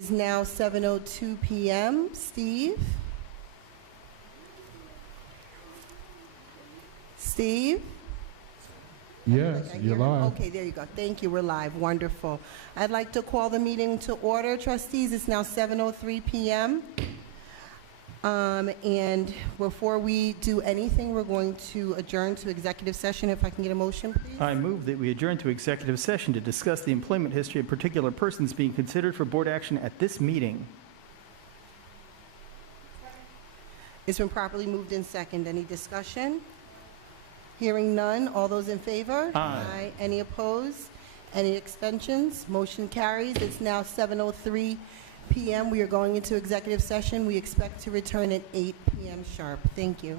It's now 7:02 p.m. Steve? Steve? Yes, you're live. Okay, there you go. Thank you. We're live. Wonderful. I'd like to call the meeting to order, trustees. It's now 7:03 p.m. And before we do anything, we're going to adjourn to executive session. If I can get a motion, please. I move that we adjourn to executive session to discuss the employment history of particular persons being considered for board action at this meeting. It's been properly moved in second. Any discussion? Hearing none. All those in favor? Aye. Any opposed? Any extensions? Motion carries. It's now 7:03 p.m. We are going into executive session. We expect to return at 8 p.m. sharp. Thank you.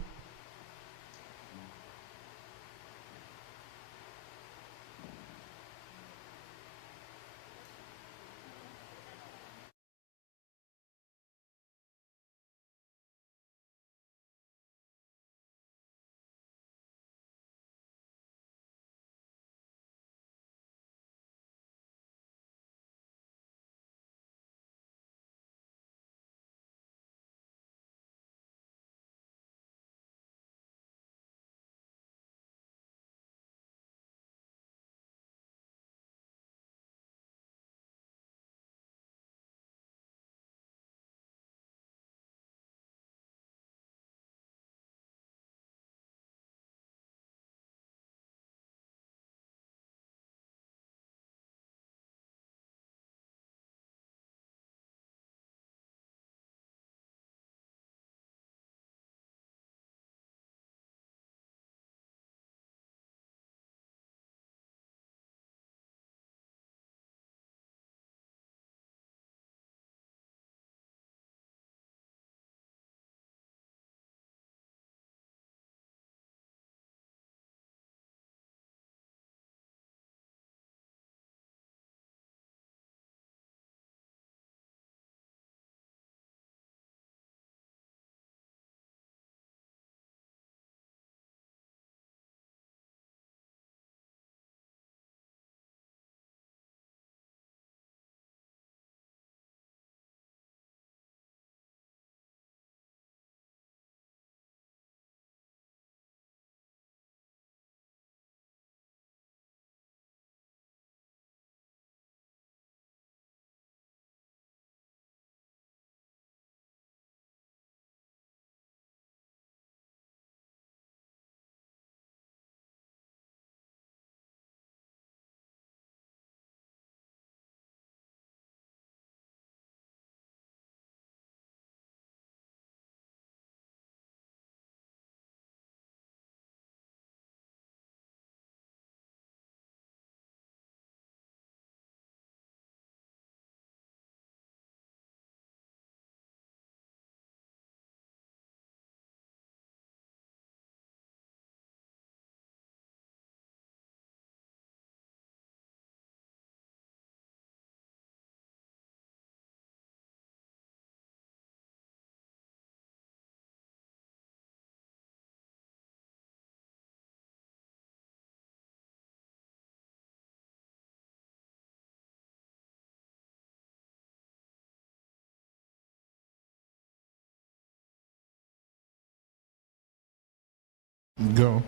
Go.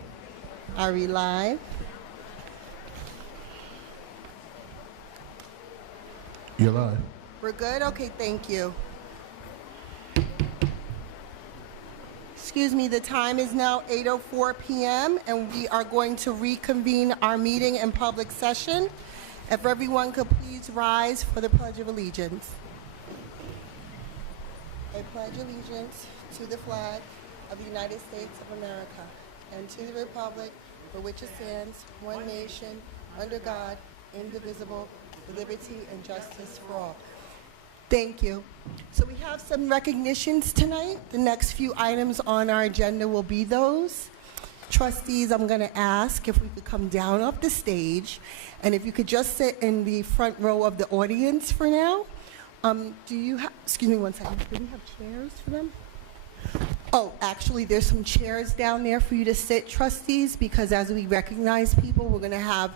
Are we live? You're live. We're good? Okay, thank you. Excuse me, the time is now 8:04 p.m. and we are going to reconvene our meeting in public session. If everyone could please rise for the Pledge of Allegiance. I pledge allegiance to the flag of the United States of America and to the republic for which it stands, one nation, under God, indivisible, with liberty and justice for all. Thank you. So we have some recognitions tonight. The next few items on our agenda will be those. Trustees, I'm going to ask if we could come down off the stage, and if you could just sit in the front row of the audience for now. Do you have, excuse me one second, do we have chairs for them? Oh, actually, there's some chairs down there for you to sit, trustees, because as we recognize people, we're going to have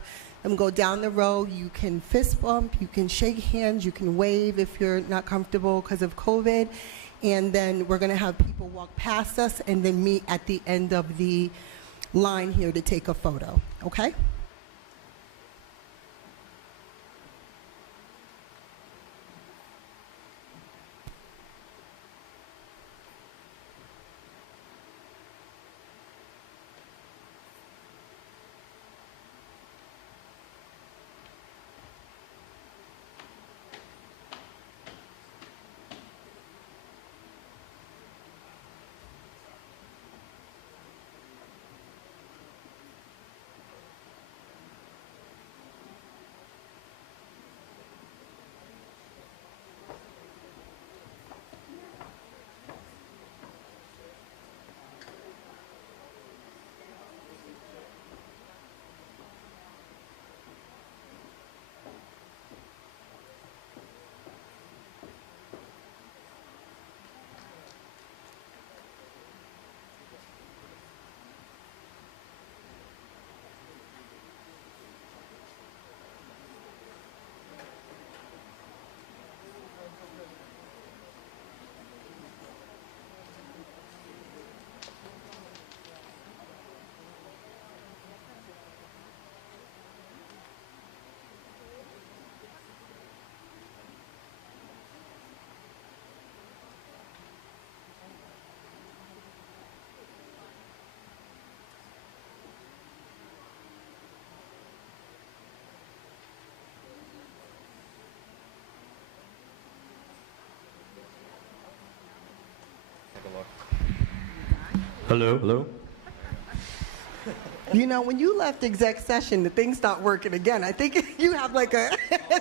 and go down the row. You can fist bump, you can shake hands, you can wave if you're not comfortable because of COVID. And then we're going to have people walk past us and then meet at the end of the line here to take a photo, okay? Hello, hello. You know, when you left exec session, the thing's not working again. I think you have like a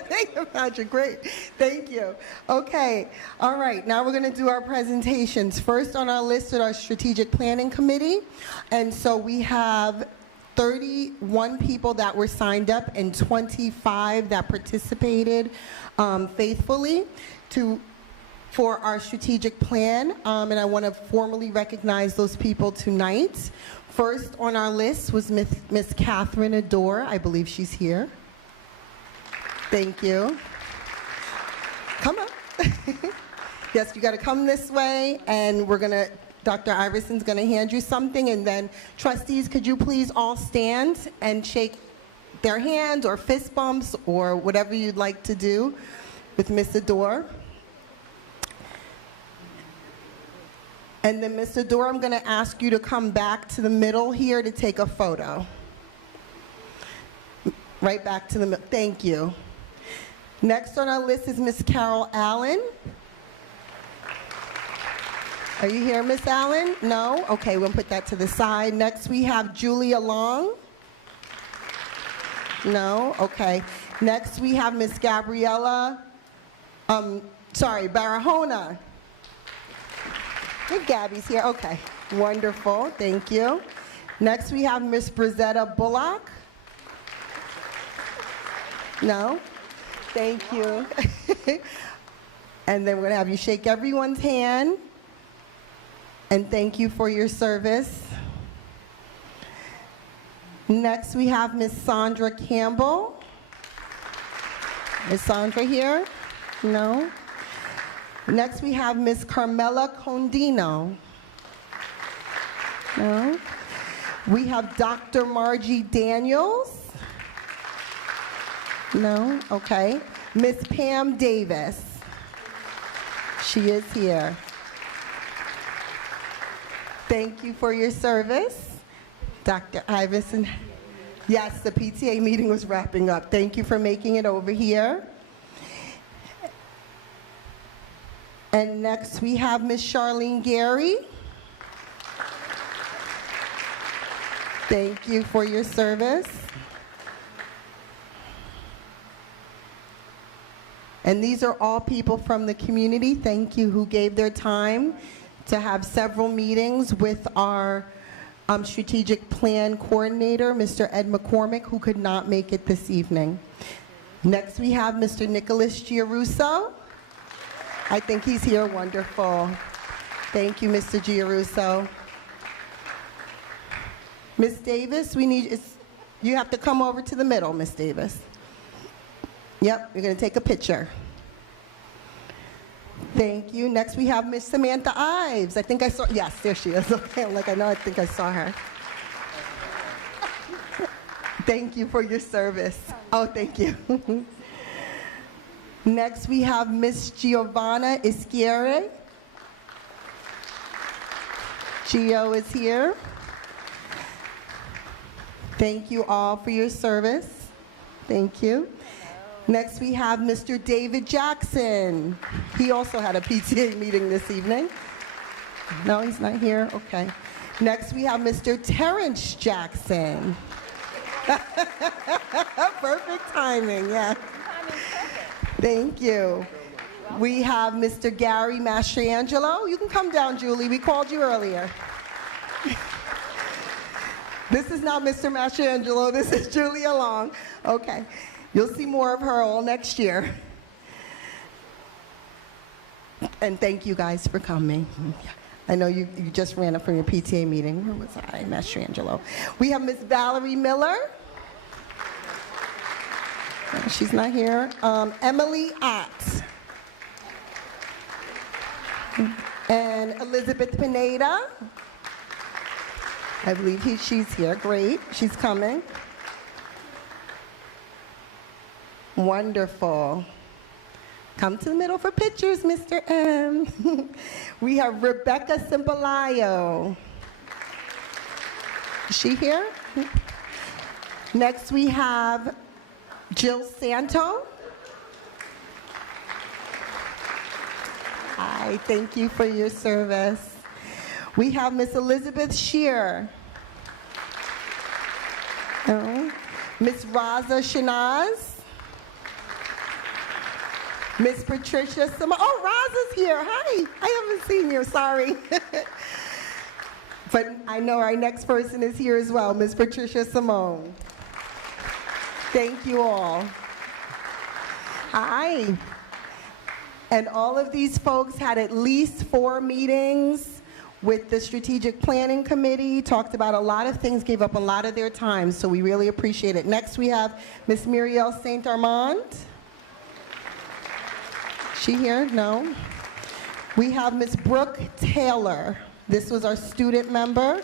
thing about you. Great. Thank you. Okay. All right. Now we're going to do our presentations. First on our list is our Strategic Planning Committee. And so we have 31 people that were signed up and 25 that participated faithfully for our strategic plan, and I want to formally recognize those people tonight. First on our list was Miss Catherine Adore. I believe she's here. Thank you. Come up. Yes, you got to come this way, and Dr. Iverson's going to hand you something, and then trustees, could you please all stand and shake their hands or fist bumps or whatever you'd like to do with Miss Adore. And then, Ms. Adore, I'm going to ask you to come back to the middle here to take a photo. Right back to the middle. Thank you. Next on our list is Miss Carol Allen. Are you here, Miss Allen? No? Okay, we'll put that to the side. Next, we have Julia Long. No? Okay. Next, we have Miss Gabriella, Barahona. Hey, Gabby's here. Okay, wonderful. Thank you. Next, we have Miss Brizetta Bullock. No? Thank you. And then we're going to have you shake everyone's hand. And thank you for your service. Next, we have Miss Sandra Campbell. Is Sandra here? No? Next, we have Miss Carmela Condino. No? We have Dr. Margie Daniels. No? Okay. Miss Pam Davis. She is here. Thank you for your service. Dr. Iverson. Yes, the PTA meeting was wrapping up. Thank you for making it over here. And next we have Miss Charlene Gary. Thank you for your service. And these are all people from the community, thank you, who gave their time to have several meetings with our strategic plan coordinator, Mr. Ed McCormick, who could not make it this evening. Next we have Mr. Nicholas Giarusso. I think he's here. Wonderful. Thank you, Mr. Giarusso. Ms. Davis, we need, You have to come over to the middle, Miss Davis. Yep, you're going to take a picture. Thank you. Next, we have Miss Samantha Ives. I think I saw, yes, there she is. Okay, I'm like, I think I saw her. Thank you for your service. Oh, thank you. Next, we have Miss Giovanna Ischiere. Gio is here. Thank you all for your service. Thank you. Next, we have Mr. David Jackson. He also had a PTA meeting this evening. No, he's not here? Okay. Next, we have Mr. Terrence Jackson. Perfect timing, yeah. Thank you. We have Mr. Gary Mastrangelo. You can come down, Julie. We called you earlier. This is not Mr. Mastrangelo. This is Julia Long. Okay. You'll see more of her all next year. And thank you guys for coming. I know you just ran up from your PTA meeting. Where was I? Mastrangelo. We have Miss Valerie Miller. She's not here. Emily Ott. And Elizabeth Pineda. I believe she's here. Great. She's coming. Wonderful. Come to the middle for pictures, Mr. M. We have Rebecca Cimbalayo. Is she here? Next we have Jill Santo. Hi, thank you for your service. We have Miss Elizabeth Shear. Oh. Miss Raza Shanaz. Miss Patricia Simone. Oh, Raza's here. Hi. I haven't seen you. Sorry. But I know our next person is here as well, Miss Patricia Simone. Thank you all. Hi. And all of these folks had at least 4 meetings with the Strategic Planning Committee, talked about a lot of things, gave up a lot of their time, so we really appreciate it. Next, we have Miss Muriel St. Armand. She here? No. We have Miss Brooke Taylor. This was our student member.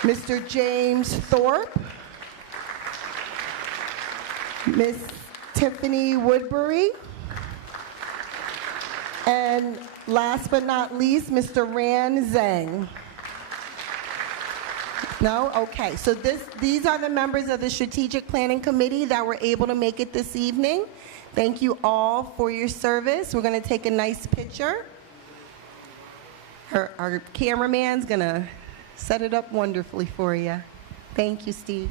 Mr. James Thorpe. Miss Tiffany Woodbury. And last but not least, Mr. Ran Zhang. No? Okay, so these are the members of the Strategic Planning Committee that were able to make it this evening. Thank you all for your service. We're going to take a nice picture. Our cameraman's going to set it up wonderfully for you. Thank you, Steve.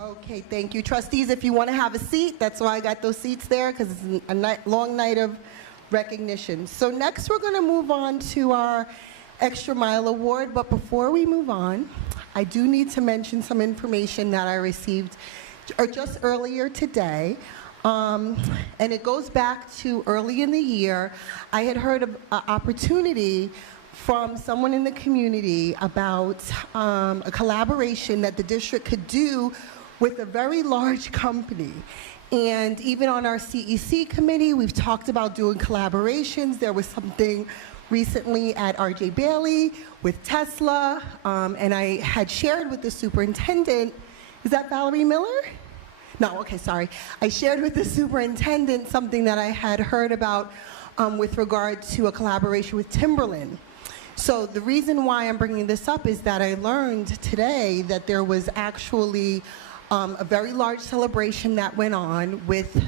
Okay, thank you. Trustees, if you want to have a seat, that's why I got those seats there, because it's a long night of recognition. So next we're going to move on to our Extra Mile Award, but before we move on, I do need to mention some information that I received just earlier today. And it goes back to early in the year. I had heard of an opportunity from someone in the community about a collaboration that the district could do with a very large company. And even on our CEC committee, we've talked about doing collaborations. There was something recently at RJ Bailey with Tesla, and I had shared with the superintendent, is that Valerie Miller? No, okay, sorry. I shared with the superintendent something that I had heard about with regard to a collaboration with Timberland. So the reason why I'm bringing this up is that I learned today that there was actually a very large celebration that went on with,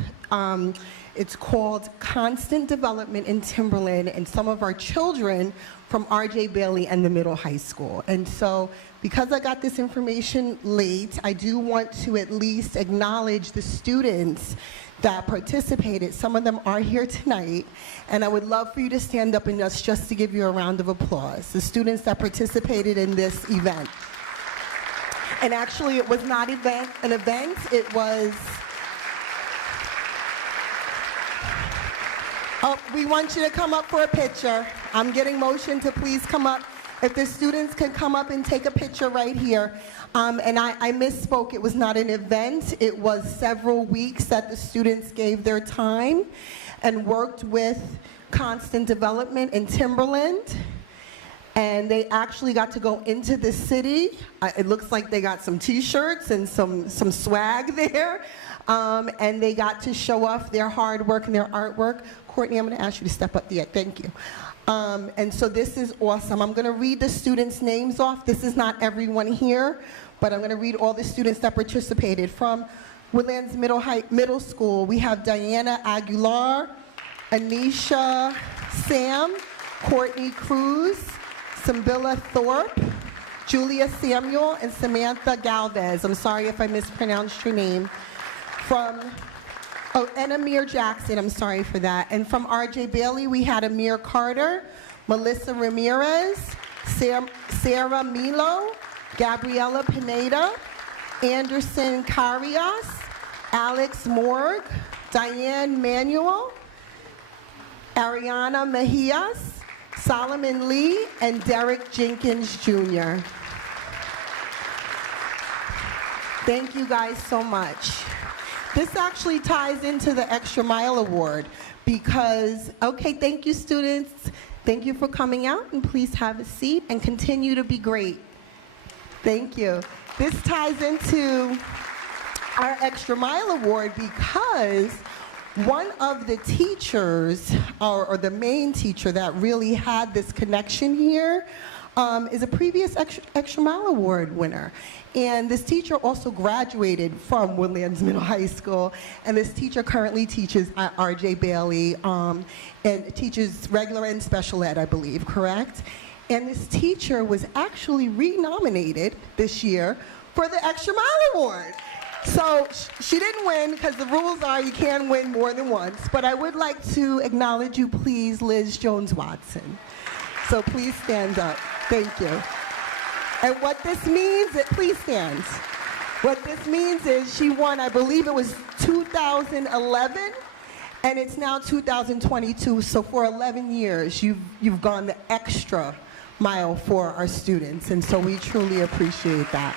it's called Constant Development in Timberland, and some of our children from R.J. Bailey and the middle high school. And so, because I got this information late, I do want to at least acknowledge the students that participated. Some of them are here tonight, and I would love for you to stand up and just to give you a round of applause. The students that participated in this event. And actually, it was not an event, it was, oh, we want you to come up for a picture. I'm getting motion to please come up. If the students can come up and take a picture right here. And I misspoke, it was not an event. It was several weeks that the students gave their time and worked with Constant Development in Timberland. And they actually got to go into the city. It looks like they got some t-shirts and some swag there. And they got to show off their hard work and their artwork. Courtney, I'm gonna ask you to step up there, thank you. And so this is awesome. I'm gonna read the students' names off. This is not everyone here, but I'm gonna read all the students that participated. From Woodlands Middle School, we have Diana Aguilar, Anisha Sam, Courtney Cruz, Simbilla Thorpe, Julia Samuel, and Samantha Galvez. I'm sorry if I mispronounced your name. And Amir Jackson, I'm sorry for that. And from R.J. Bailey, we had Amir Carter, Melissa Ramirez, Sarah Milo, Gabriela Pineda, Anderson Carias, Alex Morg, Diane Manuel, Ariana Mejias, Solomon Lee, and Derek Jenkins Jr. Thank you guys so much. This actually ties into the Extra Mile Award because, okay, thank you students. Thank you for coming out, and please have a seat and continue to be great. Thank you. This ties into our Extra Mile Award because one of the teachers, or the main teacher that really had this connection here, is a previous Extra Mile Award winner. And this teacher also graduated from Woodlands Middle High School, and this teacher currently teaches at R.J. Bailey, and teaches regular and special ed, I believe, correct? And this teacher was actually re-nominated this year for the Extra Mile Award. So she didn't win because the rules are you can't win more than once, but I would like to acknowledge you, please, Liz Jones-Watson. So please stand up. Thank you. And what this means, please stand. What this means is she won, I believe it was 2011, and it's now 2022. So for 11 years, you've gone the extra mile for our students, and so we truly appreciate that.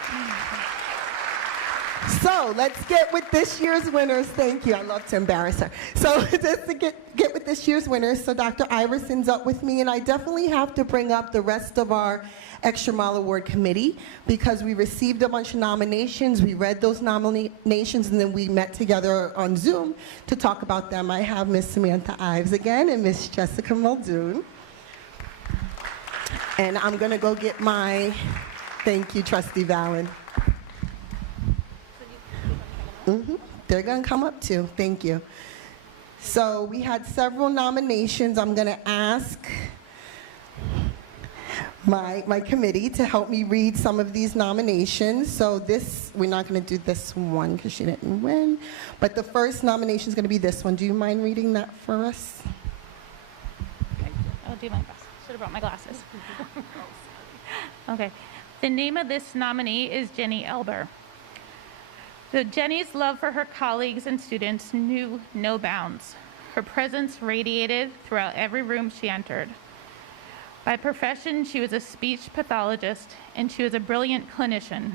So let's get with this year's winners. Thank you. I love to embarrass her. So just to get with this year's winners, so Dr. Iverson's up with me, and I definitely have to bring up the rest of our Extra Mile Award Committee because we received a bunch of nominations. We read those nominations, and then we met together on Zoom to talk about them. I have Miss Samantha Ives again and Miss Jessica Muldoon. And I'm going to go get my, thank you, Trustee Valen. They're going to come up too. Thank you. So we had several nominations. I'm going to ask my committee to help me read some of these nominations. So we're not going to do this one because she didn't win. But the first nomination is going to be this one. Do you mind reading that for us? Okay, I'll do my best. Should have brought my glasses. Okay. The name of this nominee is Jenny Elber. So Jenny's love for her colleagues and students knew no bounds. Her presence radiated throughout every room she entered. By profession, she was a speech pathologist, and she was a brilliant clinician.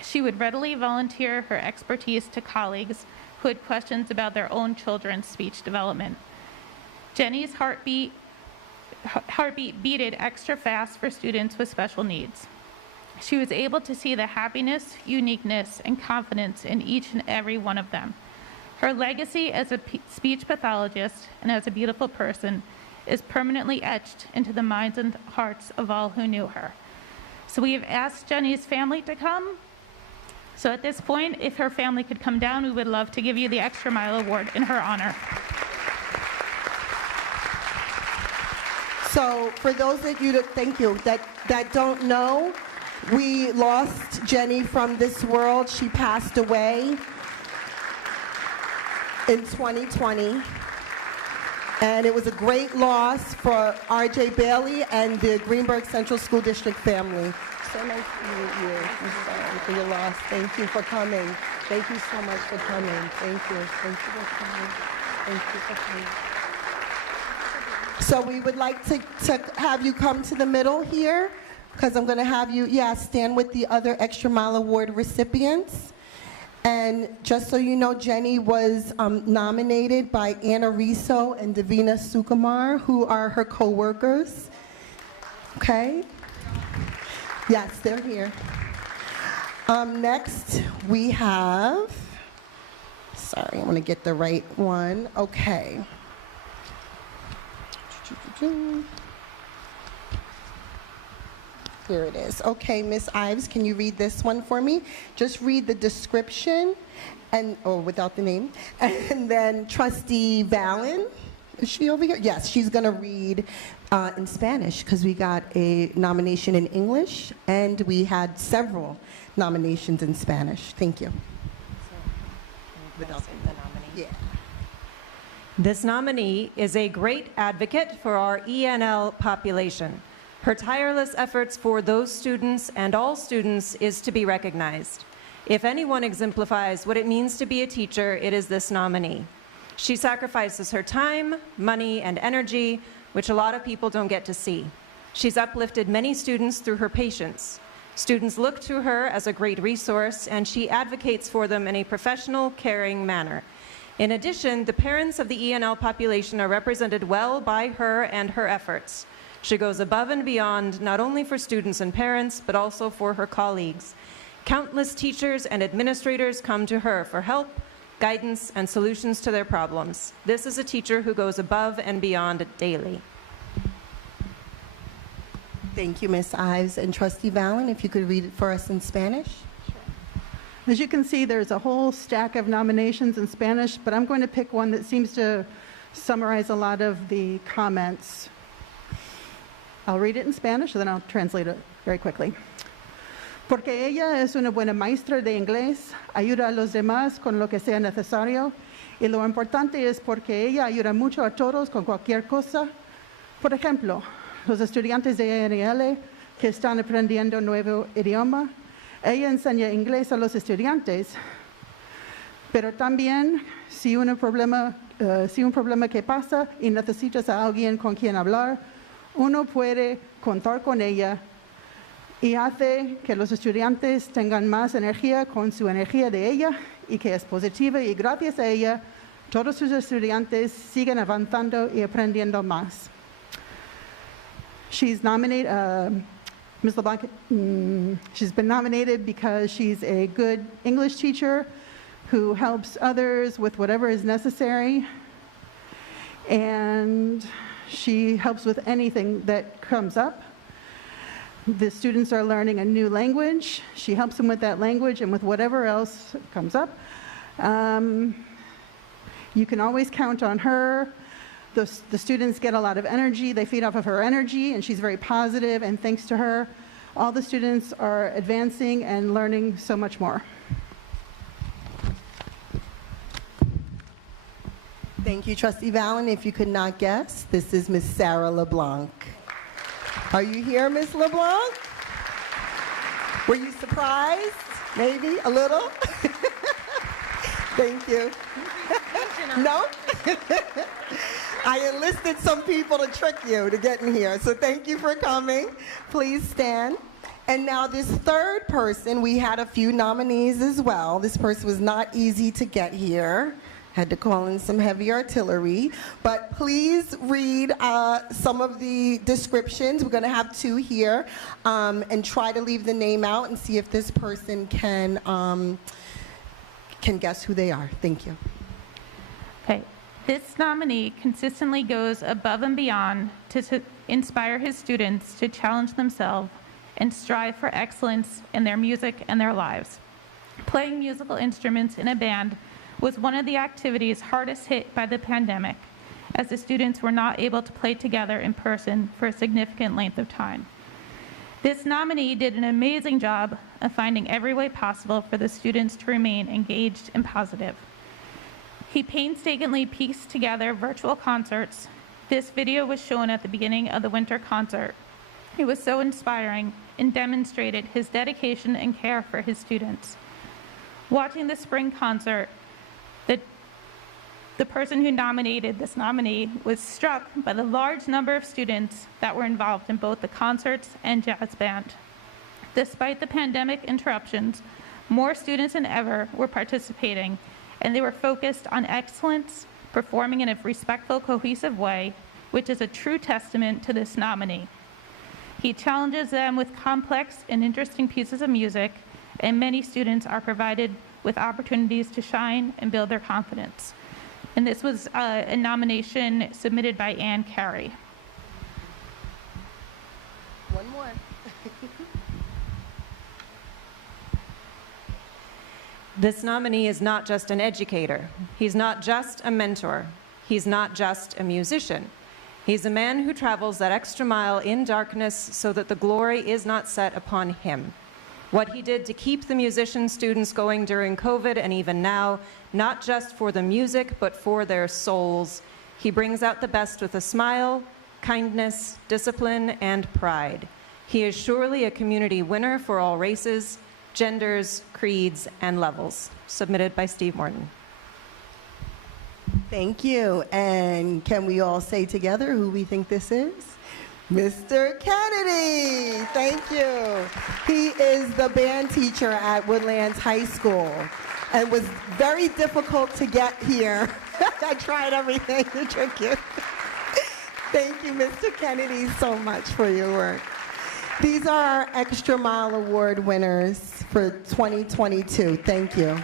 She would readily volunteer her expertise to colleagues who had questions about their own children's speech development. Jenny's heartbeat beated extra fast for students with special needs. She was able to see the happiness, uniqueness, and confidence in each and every one of them. Her legacy as a speech pathologist and as a beautiful person is permanently etched into the minds and hearts of all who knew her. So we have asked Jenny's family to come. So at this point, if her family could come down, we would love to give you the Extra Mile Award in her honor. So for those of you that don't know, we lost Jenny from this world. She passed away in 2020. And it was a great loss for R.J. Bailey and the Greenberg Central School District family. So nice to meet you. I'm sorry for your loss. Thank you for coming. Thank you so much for coming. Thank you. Thank you for coming. Thank you for coming. So we would like to have you come to the middle here, because I'm going to have you, stand with the other Extra Mile Award recipients. And just so you know, Jenny was nominated by Anna Riso and Davina Sukumar, who are her co-workers. Okay? Yes, they're here. Next, we have, sorry, I want to get the right one. Okay. Here it is. Okay, Miss Ives, can you read this one for me? Just read the description, without the name. And then Trustee Valen, is she over here? Yes, she's going to read in Spanish, because we got a nomination in English, and we had several nominations in Spanish. Thank you. Without the nominee. Yeah. This nominee is a great advocate for our ENL population. Her tireless efforts for those students and all students is to be recognized. If anyone exemplifies what it means to be a teacher, it is this nominee. She sacrifices her time, money, and energy, which a lot of people don't get to see. She's uplifted many students through her patience. Students look to her as a great resource, and she advocates for them in a professional, caring manner. In addition, the parents of the ENL population are represented well by her and her efforts. She goes above and beyond, not only for students and parents, but also for her colleagues. Countless teachers and administrators come to her for help, guidance, and solutions to their problems. This is a teacher who goes above and beyond daily. Thank you, Ms. Ives. And Trustee Valen, if you could read it for us in Spanish. As you can see, there's a whole stack of nominations in Spanish, but I'm going to pick one that seems to summarize a lot of the comments. I'll read it in Spanish, and then I'll translate it very quickly. Porque ella es una buena maestra de inglés, ayuda a los demás con lo que sea necesario, y lo importante es porque ella ayuda mucho a todos con cualquier cosa. Por ejemplo, los estudiantes de ENL que están aprendiendo un nuevo idioma, ella enseña inglés a los estudiantes, pero también si un problema que pasa y necesitas a alguien con quien hablar, uno puede contar con ella y hace que los estudiantes tengan más energía con su energía de ella y que es positiva, y gracias a ella todos sus estudiantes siguen avanzando y aprendiendo más. She's nominated, Ms. LeBlanc, she's been nominated because she's a good English teacher who helps others with whatever is necessary, and she helps with anything that comes up. The students are learning a new language. She helps them with that language and with whatever else comes up. You can always count on her. The students get a lot of energy. They feed off of her energy, and she's very positive, and thanks to her, all the students are advancing and learning so much more. Thank you, Trustee Valen. If you could not guess, this is Miss Sarah LeBlanc. Are you here, Miss LeBlanc? Were you surprised? Maybe a little? Thank you. No? I enlisted some people to trick you to get in here, so thank you for coming. Please stand. And now this third person, we had a few nominees as well. This person was not easy to get here. Had to call in some heavy artillery. But please read some of the descriptions. We're going to have two here, and try to leave the name out and see if this person can guess who they are. Thank you. Okay. This nominee consistently goes above and beyond to inspire his students to challenge themselves and strive for excellence in their music and their lives. Playing musical instruments in a band was one of the activities hardest hit by the pandemic, as the students were not able to play together in person for a significant length of time. This nominee did an amazing job of finding every way possible for the students to remain engaged and positive. He painstakingly pieced together virtual concerts. This video was shown at the beginning of the winter concert. It was so inspiring and demonstrated his dedication and care for his students. Watching the spring concert, the person who nominated this nominee was struck by the large number of students that were involved in both the concerts and jazz band. Despite the pandemic interruptions, more students than ever were participating, and they were focused on excellence, performing in a respectful, cohesive way, which is a true testament to this nominee. He challenges them with complex and interesting pieces of music, and many students are provided with opportunities to shine and build their confidence. And this was a nomination submitted by Ann Carey. One more. This nominee is not just an educator. He's not just a mentor. He's not just a musician. He's a man who travels that extra mile in darkness so that the glory is not set upon him. What he did to keep the musician students going during COVID and even now, not just for the music, but for their souls. He brings out the best with a smile, kindness, discipline, and pride. He is surely a community winner for all races, genders, creeds, and levels. Submitted by Steve Morton. Thank you. And can we all say together who we think this is? Mr. Kennedy. Thank you. He is the band teacher at Woodlands High School and was very difficult to get here. I tried everything to trick you. Thank you, Mr. Kennedy, so much for your work. These are our Extra Mile Award winners for 2022. Thank you.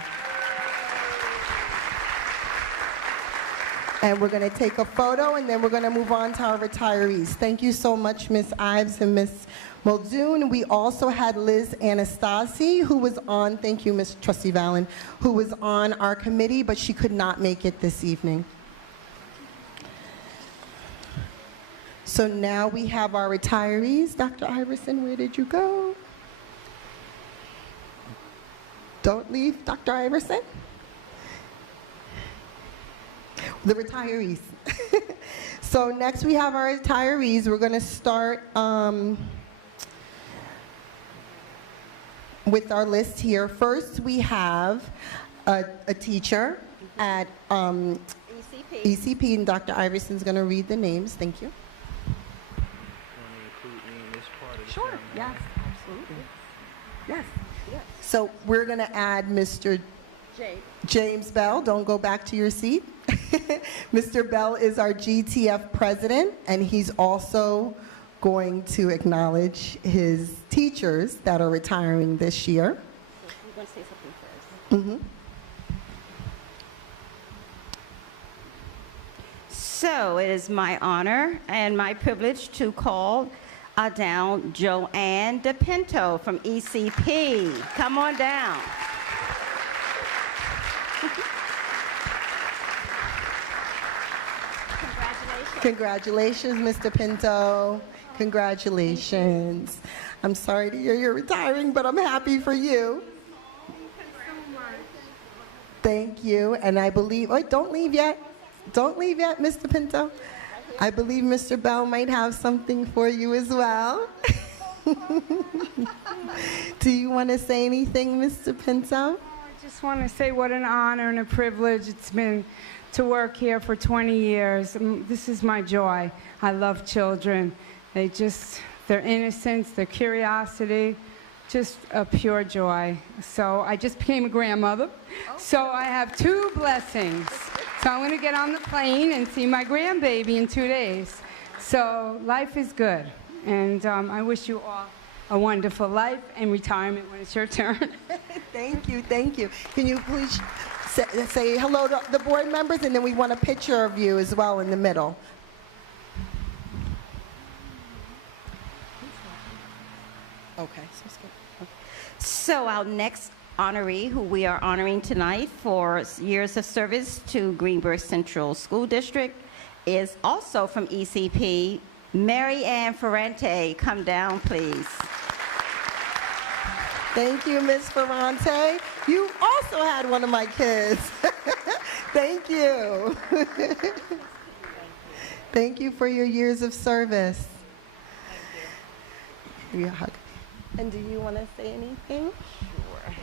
And we're going to take a photo, and then we're going to move on to our retirees. Thank you so much, Ms. Ives and Ms. Muldoon. We also had Liz Anastasi, who was on, thank you, Ms. Trustee Vallon, who was on our committee, but she could not make it this evening. So now we have our retirees. Dr. Iverson, where did you go? Don't leave, Dr. Iverson. The retirees. So next we have our retirees. We're going to start with our list here. First, we have a teacher at ECP, and Dr. Iverson's going to read the names. Thank you. Sure, yes, absolutely. Yes. So we're going to add Mr. James Bell. Don't go back to your seat. Mr. Bell is our GTF president, and he's also going to acknowledge his teachers that are retiring this year. So you're going to say something first. So it is my honor and my privilege to call down Joanne DePinto from ECP. Come on down. Congratulations, Mr. Pinto. Congratulations. I'm sorry to hear you're retiring, but I'm happy for you. Thank you. And I believe, oh, don't leave yet. Don't leave yet, Mr. Pinto. I believe Mr. Bell might have something for you as well. Do you want to say anything, Mr. Pinto? I just want to say what an honor and a privilege it's been to work here for 20 years. This is my joy. I love children. Their innocence, their curiosity, just a pure joy. So I just became a grandmother. So I have 2 blessings. So I'm going to get on the plane and see my grandbaby in 2 days. So life is good. And I wish you all a wonderful life and retirement when it's your turn. Thank you, thank you. Can you please say hello to the board members, and then we want a picture of you as well in the middle. Okay, so our next honoree who we are honoring tonight for years of service to Greenburgh Central School District is also from ECP. Miriam Ferrante, come down, please. Thank you, Ms. Ferrante. You also had one of my kids. Thank you. Thank you for your years of service. Thank you. Hug. And do you want to say anything? Sure.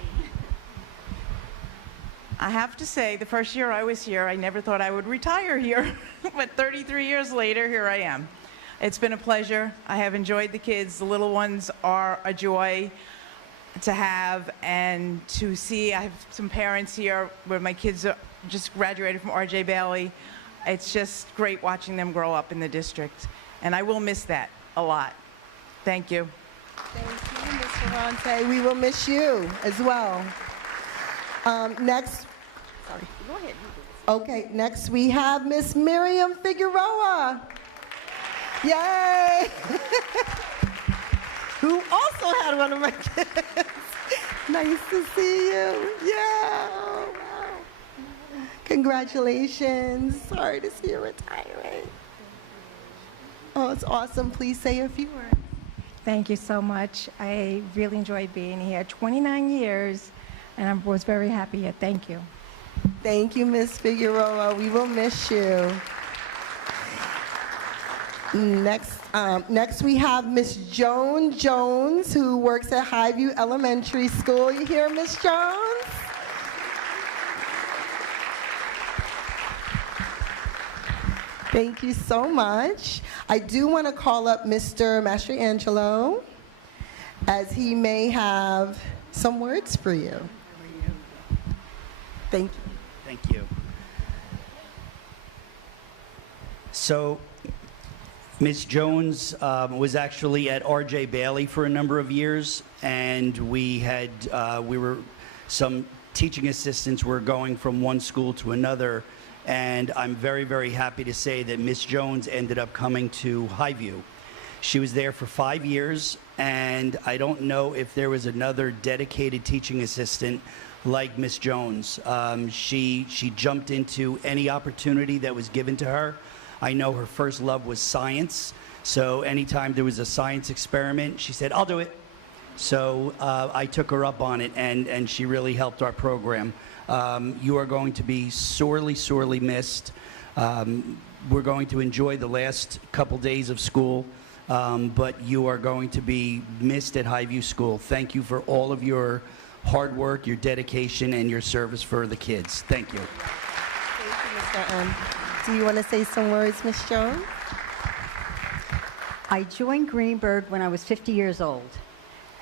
I have to say, the first year I was here, I never thought I would retire here. But 33 years later, here I am. It's been a pleasure. I have enjoyed the kids. The little ones are a joy to have and to see. I have some parents here where my kids are just graduated from R.J. Bailey. It's just great watching them grow up in the district. And I will miss that a lot. Thank you. Thank you, Ms. Ferrante. We will miss you as well. Next, sorry. Go ahead. Okay, next we have Miss Miriam Figueroa. Yay! Who also had one of my kids. Nice to see you. Yeah. Oh, wow. Congratulations. Sorry to see you retiring. Oh, it's awesome. Please say a few words. Thank you so much. I really enjoyed being here. 29 years, and I was very happy here. Thank you. Thank you, Ms. Figueroa. We will miss you. Next we have Miss Joan Jones, who works at Highview Elementary School. You hear, Miss Jones? Thank you so much. I do want to call up Mr. Master Angelo, as he may have some words for you. Thank you. Thank you. So, Ms. Jones was actually at R.J. Bailey for a number of years, and some teaching assistants were going from one school to another, and I'm very, very happy to say that Ms. Jones ended up coming to Highview. She was there for 5 years, and I don't know if there was another dedicated teaching assistant like Ms. Jones. She jumped into any opportunity that was given to her. I know her first love was science, so anytime there was a science experiment, she said, "I'll do it." So I took her up on it, and she really helped our program. You are going to be sorely, sorely missed. We're going to enjoy the last couple days of school, but you are going to be missed at Highview School. Thank you for all of your hard work, your dedication, and your service for the kids. Thank you. Thank you, Mr. M. Do you want to say some words, Ms. Jones? I joined Greenburgh when I was 50 years old,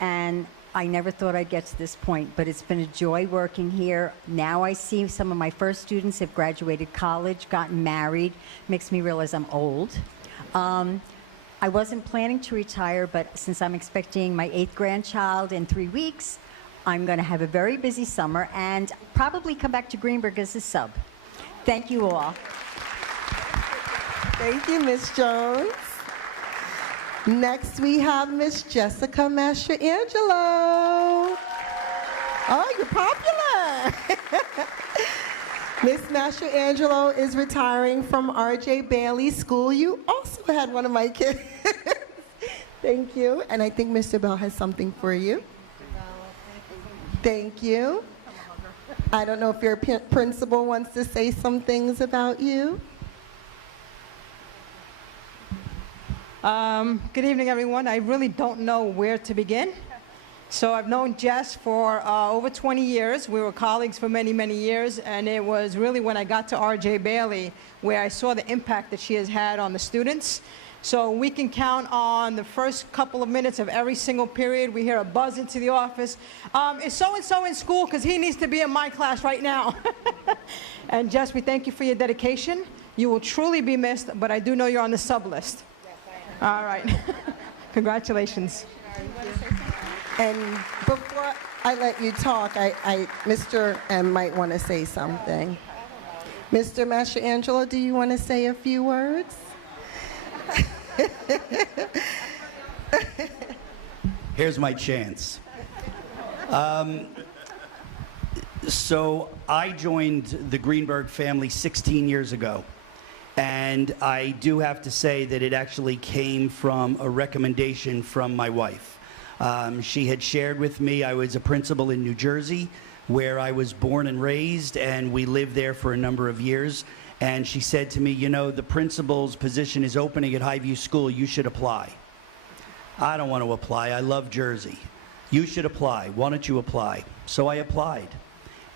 and I never thought I'd get to this point, but it's been a joy working here. Now I see some of my first students have graduated college, gotten married, makes me realize I'm old. I wasn't planning to retire, but since I'm expecting my 8th grandchild in 3 weeks, I'm going to have a very busy summer and probably come back to Greenburgh as a sub. Thank you all. Thank you, Ms. Jones. Next, we have Miss Jessica Mastrangelo. Oh, you're popular. Miss Mastrangelo is retiring from R.J. Bailey School. You also had one of my kids. Thank you. And I think Mr. Bell has something for you. Thank you. I don't know if your principal wants to say some things about you. Good evening, everyone. I really don't know where to begin. So I've known Jess for over 20 years. We were colleagues for many, many years, and it was really when I got to R.J. Bailey where I saw the impact that she has had on the students. So we can count on the first couple of minutes of every single period. We hear a buzz into the office. Is so-and-so in school? Because he needs to be in my class right now. And Jess, we thank you for your dedication. You will truly be missed, but I do know you're on the sub list. All right. Congratulations. And before I let you talk, Mr. M might want to say something. Mr. Mastrangelo, do you want to say a few words? Here's my chance. So I joined the Greenberg family 16 years ago. And I do have to say that it actually came from a recommendation from my wife. She had shared with me, I was a principal in New Jersey, where I was born and raised, and we lived there for a number of years. And she said to me, you know, the principal's position is opening at Highview School. You should apply. I don't want to apply. I love Jersey. You should apply. Why don't you apply? So I applied.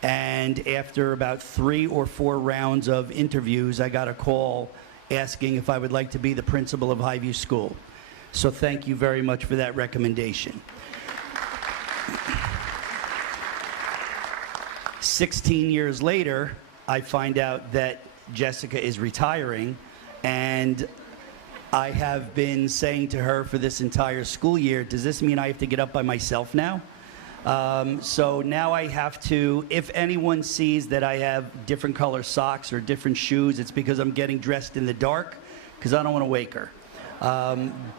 And after about 3 or 4 rounds of interviews, I got a call asking if I would like to be the principal of Highview School. So thank you very much for that recommendation. 16 years later, I find out that Jessica is retiring, and I have been saying to her for this entire school year, does this mean I have to get up by myself now? So now I have to, if anyone sees that I have different color socks or different shoes, it's because I'm getting dressed in the dark, because I don't want to wake her.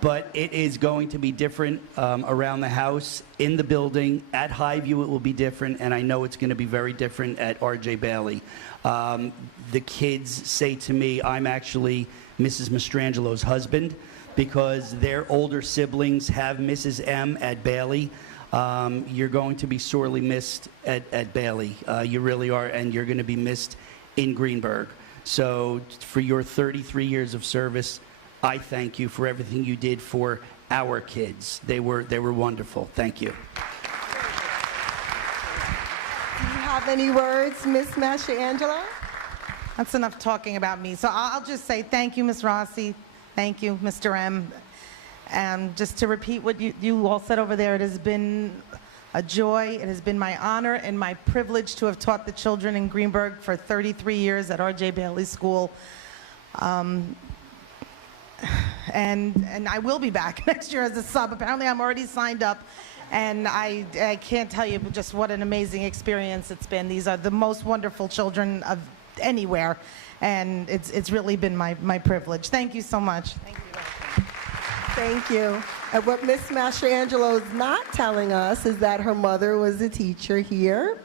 But it is going to be different around the house, in the building. At Highview it will be different, and I know it's going to be very different at R.J. Bailey. The kids say to me, I'm actually Mrs. Mastrangelo's husband, because their older siblings have Mrs. M at Bailey. You're going to be sorely missed at Bailey. You really are, and you're going to be missed in Greenberg. So for your 33 years of service, I thank you for everything you did for our kids. They were wonderful. Thank you. Do you have any words, Miss Angelo? That's enough talking about me. So I'll just say thank you, Ms. Rossi. Thank you, Mr. M. And just to repeat what you all said over there, it has been a joy. It has been my honor and my privilege to have taught the children in Greenberg for 33 years at R.J. Bailey School. And I will be back next year as a sub. Apparently, I'm already signed up. And I can't tell you just what an amazing experience it's been. These are the most wonderful children of anywhere. And it's really been my privilege. Thank you so much. Thank you. Thank you. And what Miss Mastrangelo is not telling us is that her mother was a teacher here.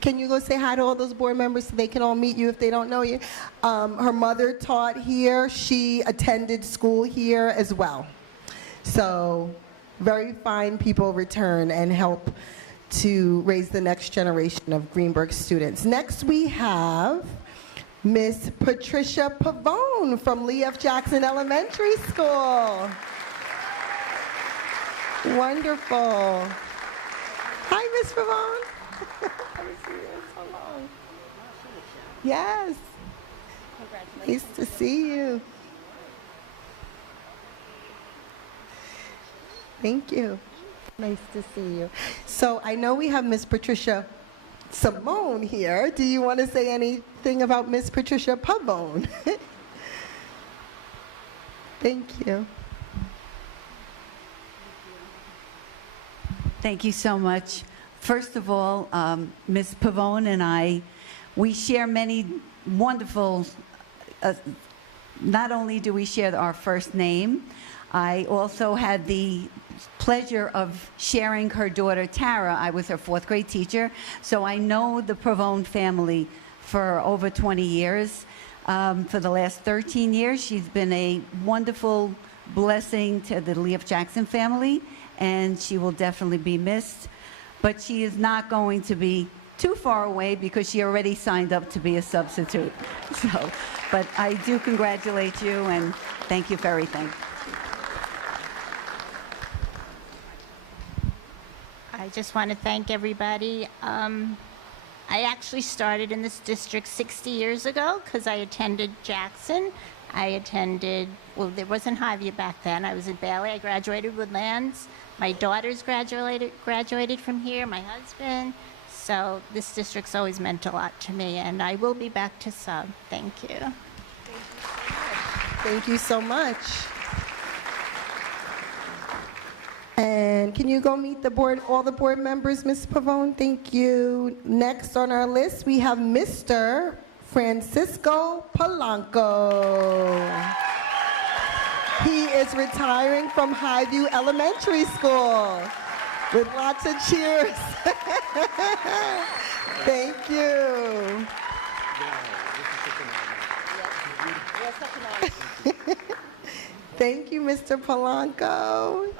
Can you go say hi to all those board members so they can all meet you if they don't know you? Her mother taught here. She attended school here as well. So very fine people return and help to raise the next generation of Greenberg students. Next we have Miss Patricia Pavone from Lee F. Jackson Elementary School. Wonderful. Hi, Miss Pavone. I haven't seen you in so long. Yes. Nice to see you. Thank you. Nice to see you. So I know we have Miss Patricia Simone here. Do you want to say anything about Miss Patricia Pavone? Thank you. Thank you so much. First of all, Ms. Pavone and I, we share many wonderful, not only do we share our first name, I also had the pleasure of sharing her daughter, Tara. I was her 4th grade teacher, so I know the Pavone family for over 20 years. For the last 13 years, she's been a wonderful blessing to the Lee F. Jackson family, and she will definitely be missed. But she is not going to be too far away because she already signed up to be a substitute. So, but I do congratulate you and thank you for everything. I just want to thank everybody. I actually started in this district 60 years ago because I attended Jackson. I attended, well, there wasn't Highview back then. I was at Bailey. I graduated Woodlands. My daughters graduated from here, my husband. So this district's always meant a lot to me, and I will be back to sub. Thank you. Thank you so much. And can you go meet the board, all the board members, Ms. Pavone? Thank you. Next on our list, we have Mr. Francisco Polanco. He is retiring from Highview Elementary School. with lots of cheers. Thank you. Thank you, Mr. Polanco.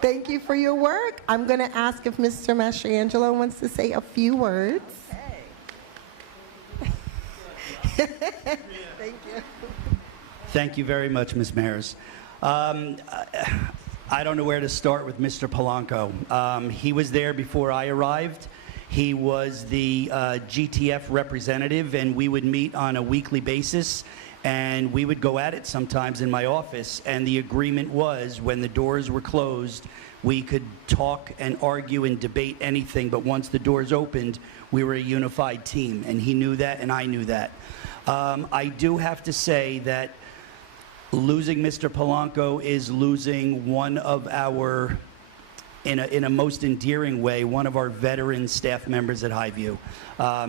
Thank you for your work. I'm going to ask if Mr. Angelo wants to say a few words. Thank you. Thank you very much, Ms. Mares. I don't know where to start with Mr. Polanco. He was there before I arrived. He was the GTF representative, and we would meet on a weekly basis, and we would go at it sometimes in my office. And the agreement was, when the doors were closed, we could talk and argue and debate anything, but once the doors opened, we were a unified team, and he knew that, and I knew that. I do have to say that losing Mr. Polanco is losing one of our, in a most endearing way, one of our veteran staff members at Highview.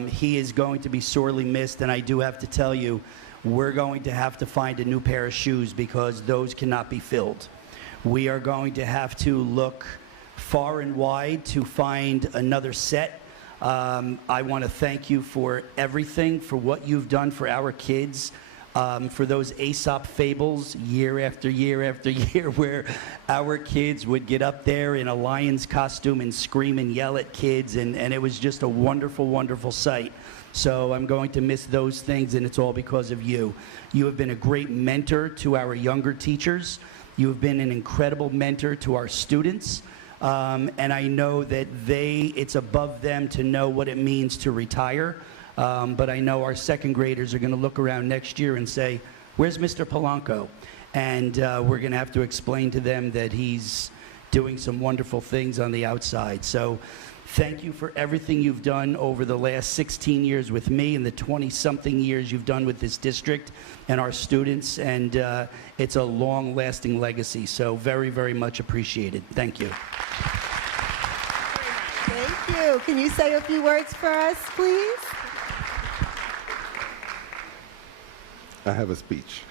He is going to be sorely missed, and I do have to tell you, we're going to have to find a new pair of shoes because those cannot be filled. We are going to have to look far and wide to find another set. I want to thank you for everything, for what you've done for our kids, for those Aesop fables year after year after year where our kids would get up there in a lion's costume and scream and yell at kids, and it was just a wonderful, wonderful sight. So I'm going to miss those things, and it's all because of you. You have been a great mentor to our younger teachers. You have been an incredible mentor to our students. And I know that it's above them to know what it means to retire. But I know our second graders are going to look around next year and say, where's Mr. Polanco? And we're going to have to explain to them that he's doing some wonderful things on the outside. So thank you for everything you've done over the last 16 years with me and the 20-something years you've done with this district and our students. And it's a long-lasting legacy. So very, very much appreciated. Thank you. Thank you. Can you say a few words for us, please? I have a speech.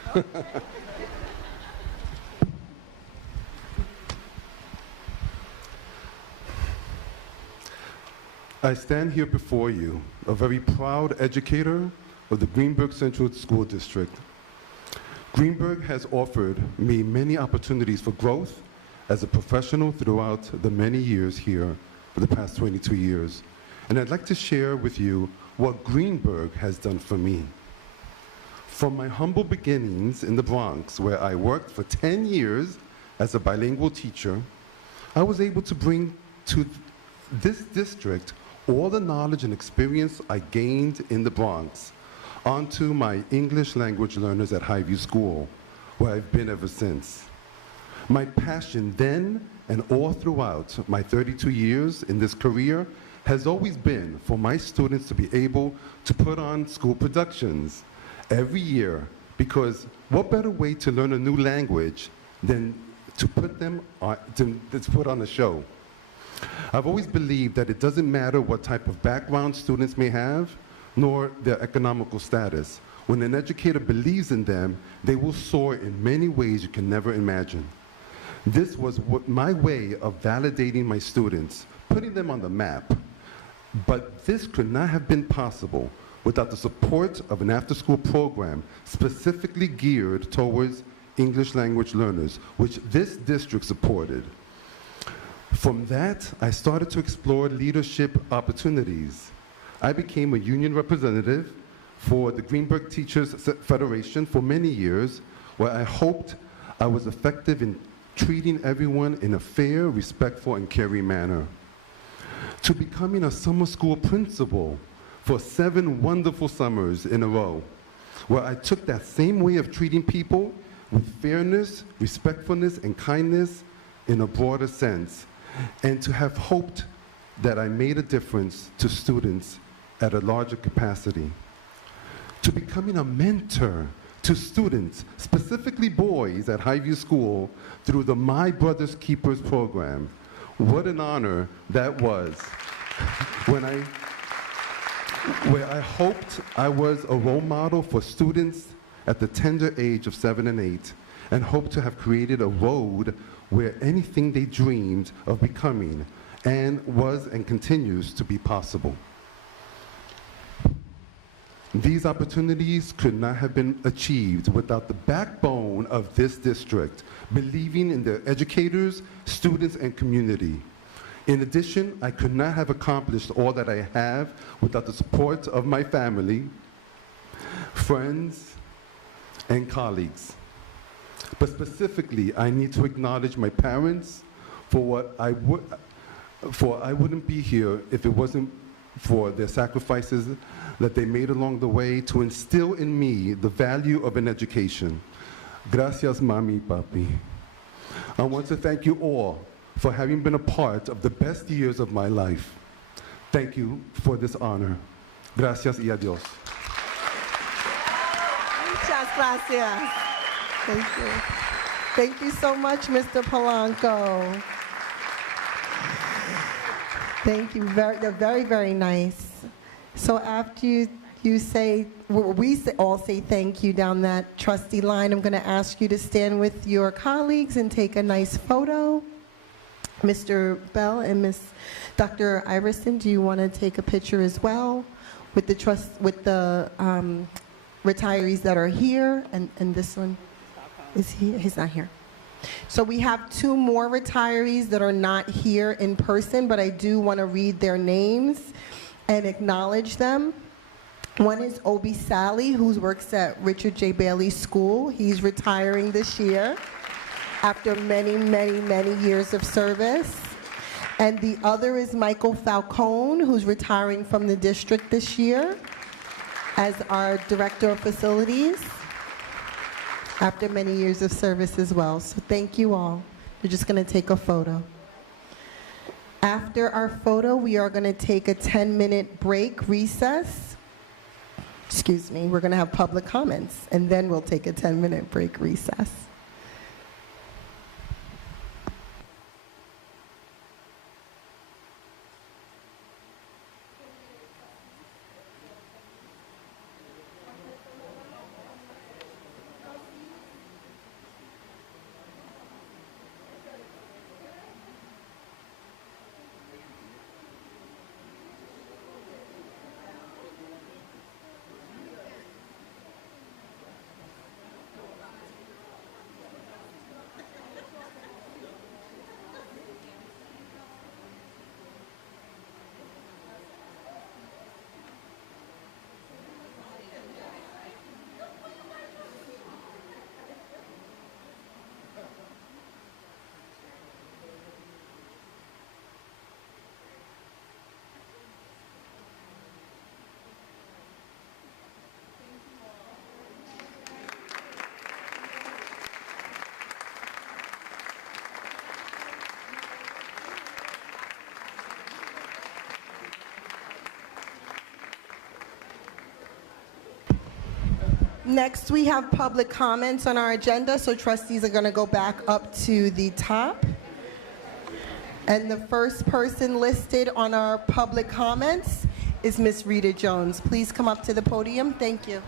I stand here before you, a very proud educator of the Greenburgh Central School District. Greenburgh has offered me many opportunities for growth as a professional throughout the many years here for the past 22 years. And I'd like to share with you what Greenburgh has done for me. From my humble beginnings in the Bronx, where I worked for 10 years as a bilingual teacher, I was able to bring to this district all the knowledge and experience I gained in the Bronx onto my English language learners at Highview School, where I've been ever since. My passion then and all throughout my 32 years in this career has always been for my students to be able to put on school productions every year, because what better way to learn a new language than to put them on, to put on a show. I've always believed that it doesn't matter what type of background students may have, nor their economical status. When an educator believes in them, they will soar in many ways you can never imagine. This was my way of validating my students, putting them on the map. But this could not have been possible without the support of an after-school program specifically geared towards English language learners, which this district supported. From that, I started to explore leadership opportunities. I became a union representative for the Greenburgh Teachers Federation for many years, where I hoped I was effective in treating everyone in a fair, respectful, and caring manner. To becoming a summer school principal for 7 wonderful summers in a row, where I took that same way of treating people with fairness, respectfulness, and kindness in a broader sense, and to have hoped that I made a difference to students at a larger capacity. To becoming a mentor to students, specifically boys at Highview School, through the My Brother's Keepers program. What an honor that was. Where I hoped I was a role model for students at the tender age of 7 and 8, and hoped to have created a road where anything they dreamed of becoming, and was and continues to be possible. These opportunities could not have been achieved without the backbone of this district, believing in their educators, students, and community. In addition, I could not have accomplished all that I have without the support of my family, friends, and colleagues. But specifically, I need to acknowledge my parents for I wouldn't be here if it wasn't for their sacrifices that they made along the way to instill in me the value of an education. Gracias, mami, papi. I want to thank you all for having been a part of the best years of my life. Thank you for this honor. Gracias y adiós. Muchas gracias. Thank you. Thank you so much, Mr. Polanco. Thank you. They're very, very nice. So after you say, all say thank you down that trustee line, I'm going to ask you to stand with your colleagues and take a nice photo. Mr. Bell and Miss Dr. Iverson, do you want to take a picture as well with the retirees that are here? And this one, is he? He's not here. So we have 2 more retirees that are not here in person, but I do want to read their names and acknowledge them. One is Obi Sally, who works at Richard J. Bailey School. He's retiring this year after many, many, many years of service. And the other is Michael Falcone, who's retiring from the district this year as our Director of Facilities after many years of service as well. So thank you all. We're just going to take a photo. After our photo, we are going to take a 10-minute break, recess. Excuse me, we're going to have public comments, and then we'll take a 10-minute break, recess. Next, we have public comments on our agenda, so trustees are going to go back up to the top. And the first person listed on our public comments is Ms. Rita Jones. Please come up to the podium. Thank you.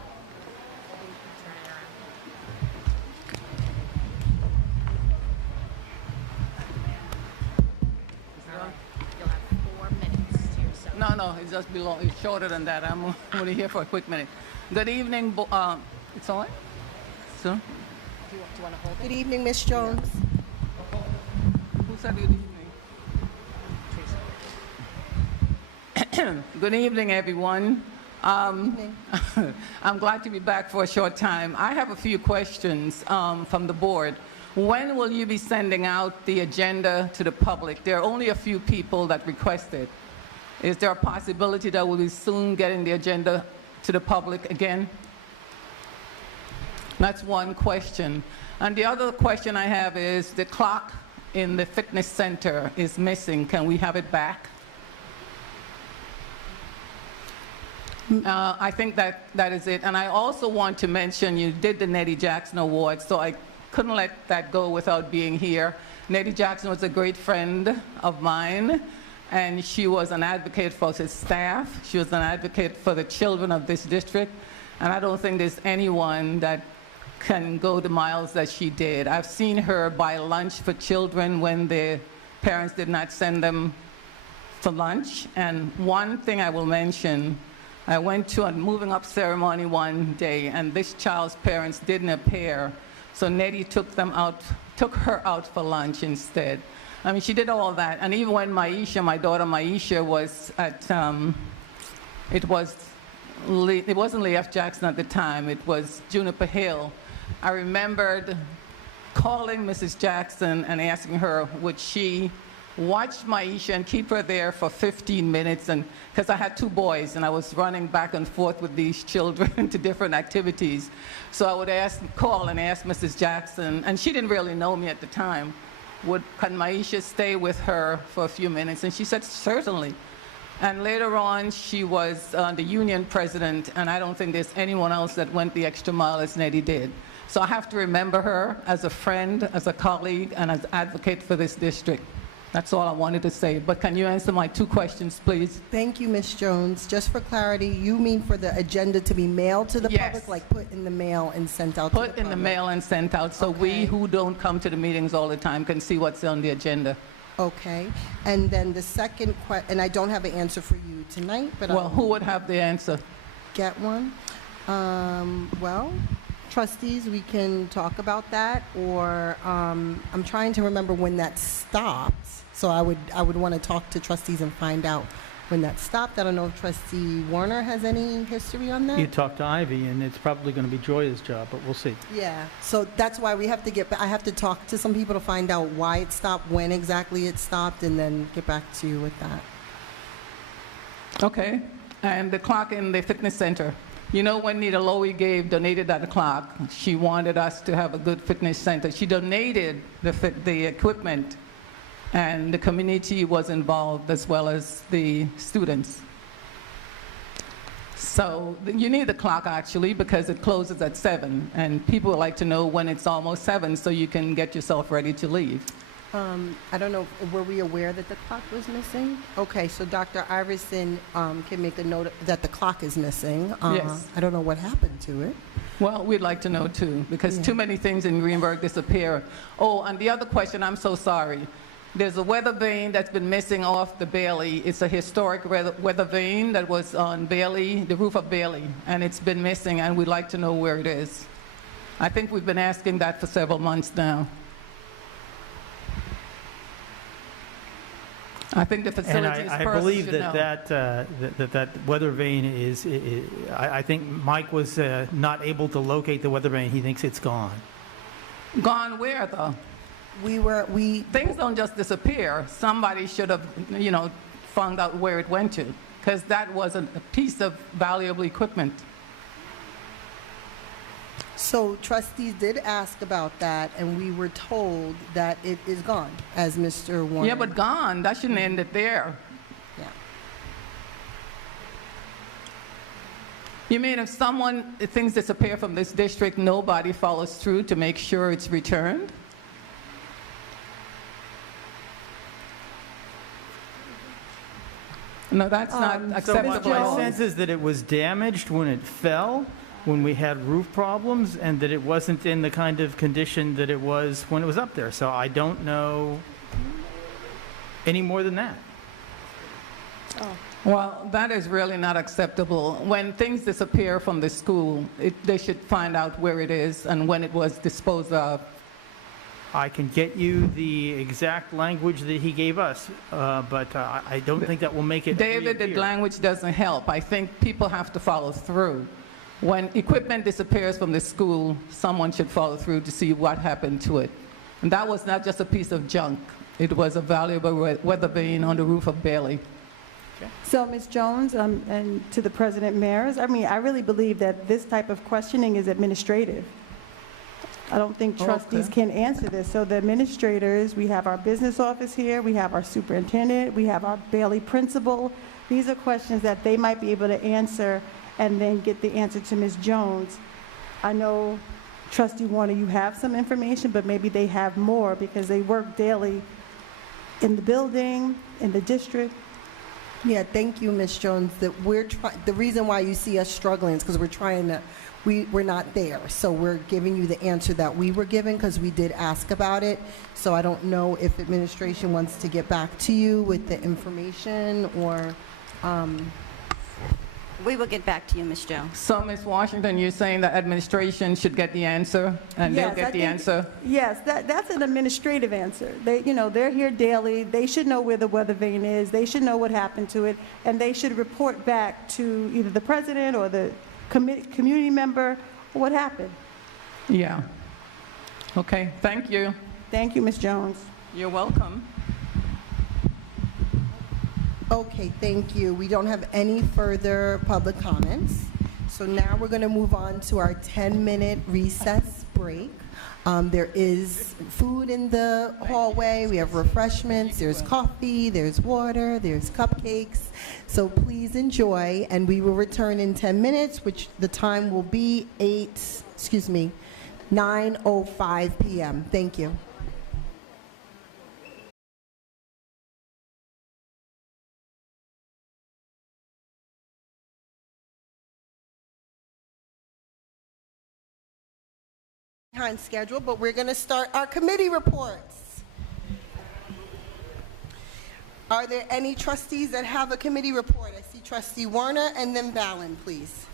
No, it's just below. It's shorter than that. I'm only here for a quick minute. Good evening. It's all right? So? Do you want to hold it? Good evening, Ms. Jones. Who said good evening? Good evening, everyone. I'm glad to be back for a short time. I have a few questions from the board. When will you be sending out the agenda to the public? There are only a few people that requested. Is there a possibility that we'll be soon getting the agenda to the public again? That's one question. And the other question I have is the clock in the fitness center is missing. Can we have it back? I think that is it. And I also want to mention you did the Nettie Jackson Award, so I couldn't let that go without being here. Nettie Jackson was a great friend of mine, and she was an advocate for the staff. She was an advocate for the children of this district, and I don't think there's anyone that can go the miles that she did. I've seen her buy lunch for children when their parents did not send them for lunch. And one thing I will mention, I went to a moving up ceremony one day, and this child's parents didn't appear. So Nettie took her out for lunch instead. I mean, she did all that. And even when my daughter Maisha was at, it wasn't Lee F. Jackson at the time, it was Juniper Hill. I remembered calling Mrs. Jackson and asking her, would she watch Maisha and keep her there for 15 minutes, and because I had 2 boys and I was running back and forth with these children to different activities. So I would call and ask Mrs. Jackson, and she didn't really know me at the time, can Maisha stay with her for a few minutes? And she said, certainly. And later on, she was the union president, and I don't think there's anyone else that went the extra mile as Nettie did. So I have to remember her as a friend, as a colleague, and as advocate for this district. That's all I wanted to say. But can you answer my 2 questions, please? Thank you, Ms. Jones. Just for clarity, you mean for the agenda to be mailed to the public, like put in the mail and sent out to the public? Put in the mail and sent out, so we who don't come to the meetings all the time can see what's on the agenda. Okay. And then the second question, and I don't have an answer for you tonight, but well, who would have the answer? Get one. Well, trustees, we can talk about that, or I'm trying to remember when that stopped. So I would want to talk to trustees and find out when that stopped. I don't know if Trustee Warner has any history on that. You talk to Ivy, and it's probably going to be Joya's job, but we'll see. Yeah, so that's why we have to I have to talk to some people to find out why it stopped, when exactly it stopped, and then get back to you with that. Okay, and the clock in the fitness center. You know, when Nita Lowy donated that clock, she wanted us to have a good fitness center. She donated the equipment, and the community was involved as well as the students. So you need the clock actually because it closes at 7, and people would like to know when it's almost 7 so you can get yourself ready to leave. I don't know, were we aware that the clock was missing? Okay, so Dr. Iverson can make a note that the clock is missing. Yes. I don't know what happened to it. Well, we'd like to know too, because too many things in Greenburgh disappear. Oh, and the other question, I'm so sorry. There's a weather vane that's been missing off the Bailey. It's a historic weather vane that was on Bailey, the roof of Bailey, and it's been missing, and we'd like to know where it is. I think we've been asking that for several months now. I think the facilities and I person believe should that know. that weather vane is I think Mike was not able to locate the weather vane. He thinks it's gone. Gone where, though? Things don't just disappear. Somebody should have, found out where it went to, because that was a piece of valuable equipment. So trustees did ask about that, and we were told that it is gone, as Mr. Warner. Yeah, but gone, that shouldn't end it there. Yeah. You mean if things disappear from this district, nobody follows through to make sure it's returned? No, that's not acceptable. So my sense is that it was damaged when it fell, when we had roof problems, and that it wasn't in the kind of condition that it was when it was up there. So I don't know any more than that. Oh. Well, that is really not acceptable. When things disappear from the school, they should find out where it is and when it was disposed of. I can get you the exact language that he gave us, but I don't think that will make it David, the language doesn't help. I think people have to follow through. When equipment disappears from the school, someone should follow through to see what happened to it. And that was not just a piece of junk. It was a valuable weather vane on the roof of Bailey. So, Ms. Jones, and to the President Mayors, I really believe that this type of questioning is administrative. I don't think trustees can answer this. So the administrators, we have our business office here, we have our superintendent, we have our Bailey principal. These are questions that they might be able to answer and then get the answer to Ms. Jones. I know, Trustee Warner, you have some information, but maybe they have more because they work daily in the building, in the district. Yeah, thank you, Ms. Jones. The reason why you see us struggling is because we're we're not there. So we're giving you the answer that we were given because we did ask about it. So I don't know if administration wants to get back to you with the information or... We will get back to you, Ms. Jones. So, Ms. Washington, you're saying the administration should get the answer, and they'll get the answer? Yes, that's an administrative answer. They're here daily. They should know where the weather vane is. They should know what happened to it, and they should report back to either the president or the community member what happened. Yeah. Okay, thank you. Thank you, Ms. Jones. You're welcome. Okay, thank you. We don't have any further public comments. So now we're going to move on to our 10-minute recess break. There is food in the hallway. We have refreshments. There's coffee. There's water. There's cupcakes. So please enjoy, and we will return in 10 minutes, which the time will be 9:05 p.m. Thank you. Behind schedule, but we're going to start our committee reports. Are there any trustees that have a committee report? I see Trustee Warner and then Ballin, please.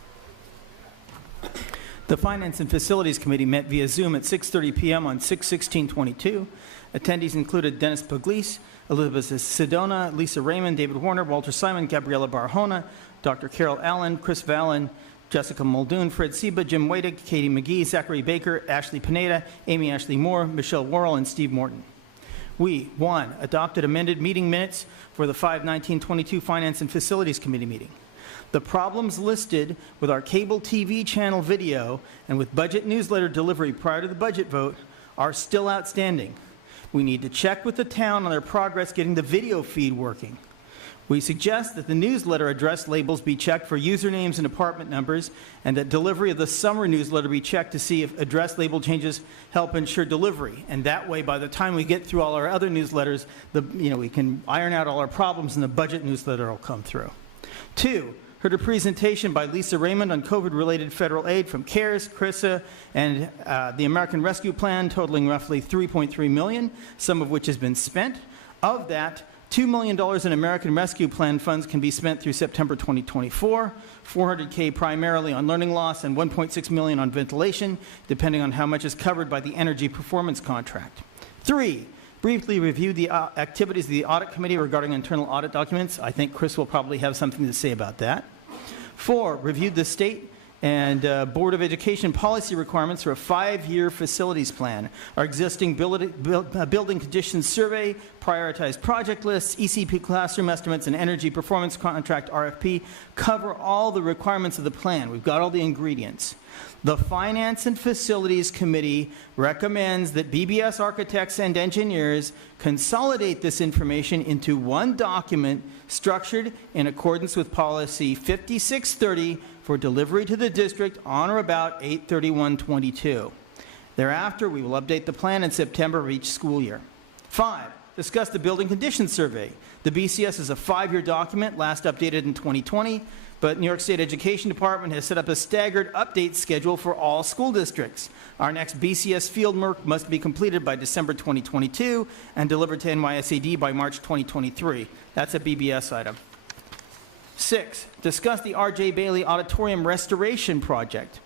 The Finance and Facilities Committee met via Zoom at 6:30 p.m. on 6/16/22. Attendees included Dennis Pugliese, Elizabeth Sedona, Lisa Raymond, David Warner, Walter Simon, Gabriela Barahona, Dr. Carol Allen, Chris Vallon, Jessica Muldoon, Fred Seba, Jim Wadick, Katie McGee, Zachary Baker, Ashley Pineda, Amy Ashley Moore, Michelle Worrell, and Steve Morton. We, 1, adopted amended meeting minutes for the 5/19/22 Finance and Facilities Committee meeting. The problems listed with our cable TV channel video and with budget newsletter delivery prior to the budget vote are still outstanding. We need to check with the town on their progress getting the video feed working. We suggest that the newsletter address labels be checked for usernames and apartment numbers, and that delivery of the summer newsletter be checked to see if address label changes help ensure delivery. And that way, by the time we get through all our other newsletters, we can iron out all our problems and the budget newsletter will come through. 2, heard a presentation by Lisa Raymond on COVID-related federal aid from CARES, CRISA, and the American Rescue Plan, totaling roughly $3.3 million, some of which has been spent. Of that, $2 million in American Rescue Plan funds can be spent through September 2024, $400K primarily on learning loss, and $1.6 million on ventilation, depending on how much is covered by the Energy Performance Contract. 3, briefly reviewed the activities of the Audit Committee regarding internal audit documents. I think Chris will probably have something to say about that. 4, reviewed the state and Board of Education policy requirements for a 5-year facilities plan. Our existing building conditions survey, prioritized project lists, ECP classroom estimates, and energy performance contract RFP cover all the requirements of the plan. We've got all the ingredients. The Finance and Facilities Committee recommends that BBS architects and engineers consolidate this information into one document structured in accordance with policy 5630 for delivery to the district on or about 8/31/22. Thereafter, we will update the plan in September of each school year. 5, discuss the building conditions survey. The BCS is a 5-year document, last updated in 2020, but New York State Education Department has set up a staggered update schedule for all school districts. Our next BCS field work must be completed by December 2022 and delivered to NYSAD by March 2023. That's a BBS item. 6, discuss the R.J. Bailey Auditorium Restoration Project.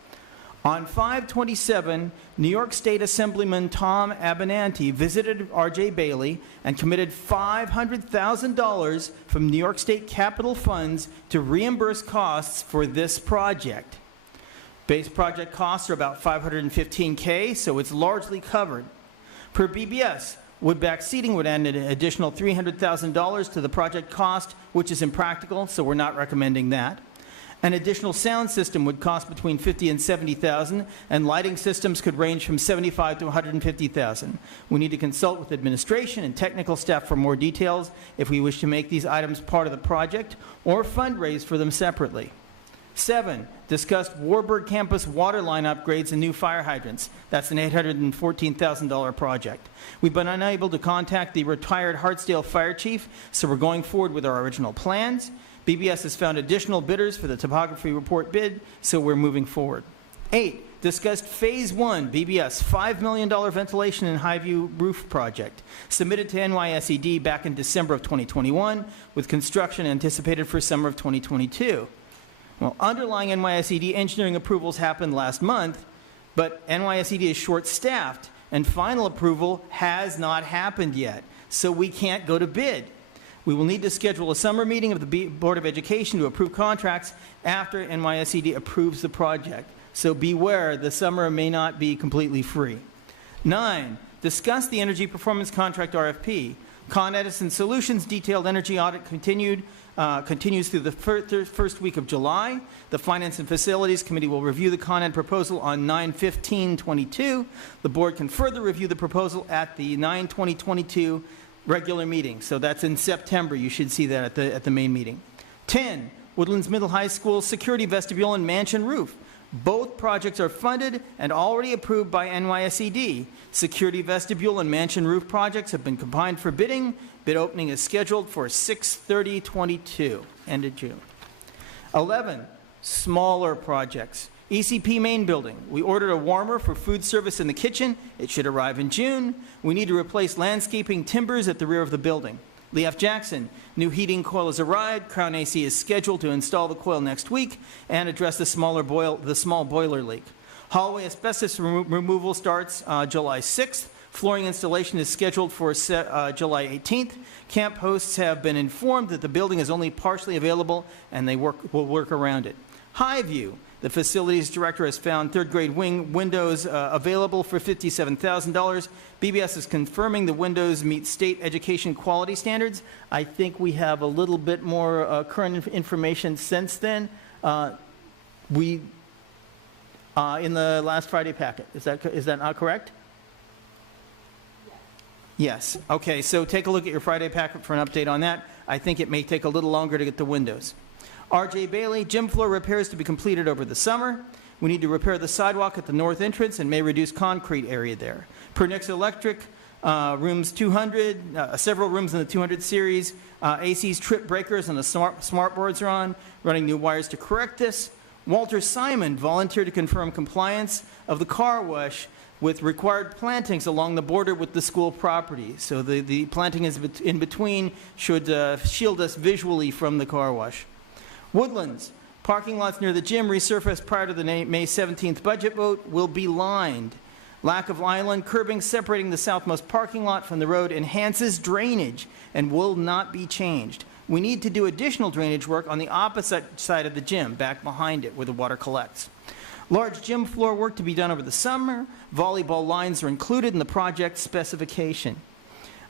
On 5/27, New York State Assemblyman Tom Abenanti visited R.J. Bailey and committed $500,000 from New York State capital funds to reimburse costs for this project. Base project costs are about $515K, so it's largely covered. Per BBS, wood-back seating would add an additional $300,000 to the project cost, which is impractical, so we're not recommending that. An additional sound system would cost between $50,000 and $70,000, and lighting systems could range from $75,000 to $150,000. We need to consult with administration and technical staff for more details if we wish to make these items part of the project or fundraise for them separately. 7, discussed Warburg campus water line upgrades and new fire hydrants. That's an $814,000 project. We've been unable to contact the retired Hartsdale fire chief, so we're going forward with our original plans. BBS has found additional bidders for the topography report bid, so we're moving forward. 8, discussed Phase 1 BBS $5 million ventilation and Highview roof project, submitted to NYSED back in December of 2021, with construction anticipated for summer of 2022. Well, underlying NYSED engineering approvals happened last month, but NYSED is short-staffed, and final approval has not happened yet, so we can't go to bid. We will need to schedule a summer meeting of the Board of Education to approve contracts after NYSED approves the project. So beware, the summer may not be completely free. 9, discuss the energy performance contract RFP. Con Edison Solutions detailed energy audit continues through the first week of July. The Finance and Facilities Committee will review the Con Ed proposal on 9/15/22. The board can further review the proposal at the 9/20/22 regular meeting. So that's in September. You should see that at the main meeting. 10, Woodlands Middle High School security vestibule and mansion roof. Both projects are funded and already approved by NYSED. Security vestibule and mansion roof projects have been combined for bidding. Bid opening is scheduled for 6/30/22, end of June. 11, smaller projects. ECP main building. We ordered a warmer for food service in the kitchen. It should arrive in June. We need to replace landscaping timbers at the rear of the building. Leaf Jackson, new heating coil has arrived. Crown AC is scheduled to install the coil next week and address the small boiler leak. Hallway asbestos removal starts July 6th. Flooring installation is scheduled for July 18th. Camp hosts have been informed that the building is only partially available and they will work around it. Highview, the facilities director has found third grade windows available for $57,000. BBS is confirming the windows meet state education quality standards. I think we have a little bit more current information since then. In the last Friday packet, is that not correct? Yes. Okay, so take a look at your Friday packet for an update on that. I think it may take a little longer to get the windows. R.J. Bailey, gym floor repairs to be completed over the summer. We need to repair the sidewalk at the north entrance and may reduce concrete area there. Pernix Electric, rooms 200, several rooms in the 200 series. AC's trip breakers and the smart boards are on. Running new wires to correct this. Walter Simon volunteered to confirm compliance of the car wash with required plantings along the border with the school property. So the planting is in between should shield us visually from the car wash. Woodlands, parking lots near the gym resurfaced prior to the May 17th budget vote will be lined. Lack of island curbing separating the southmost parking lot from the road enhances drainage and will not be changed. We need to do additional drainage work on the opposite side of the gym, back behind it where the water collects. Large gym floor work to be done over the summer. Volleyball lines are included in the project specification.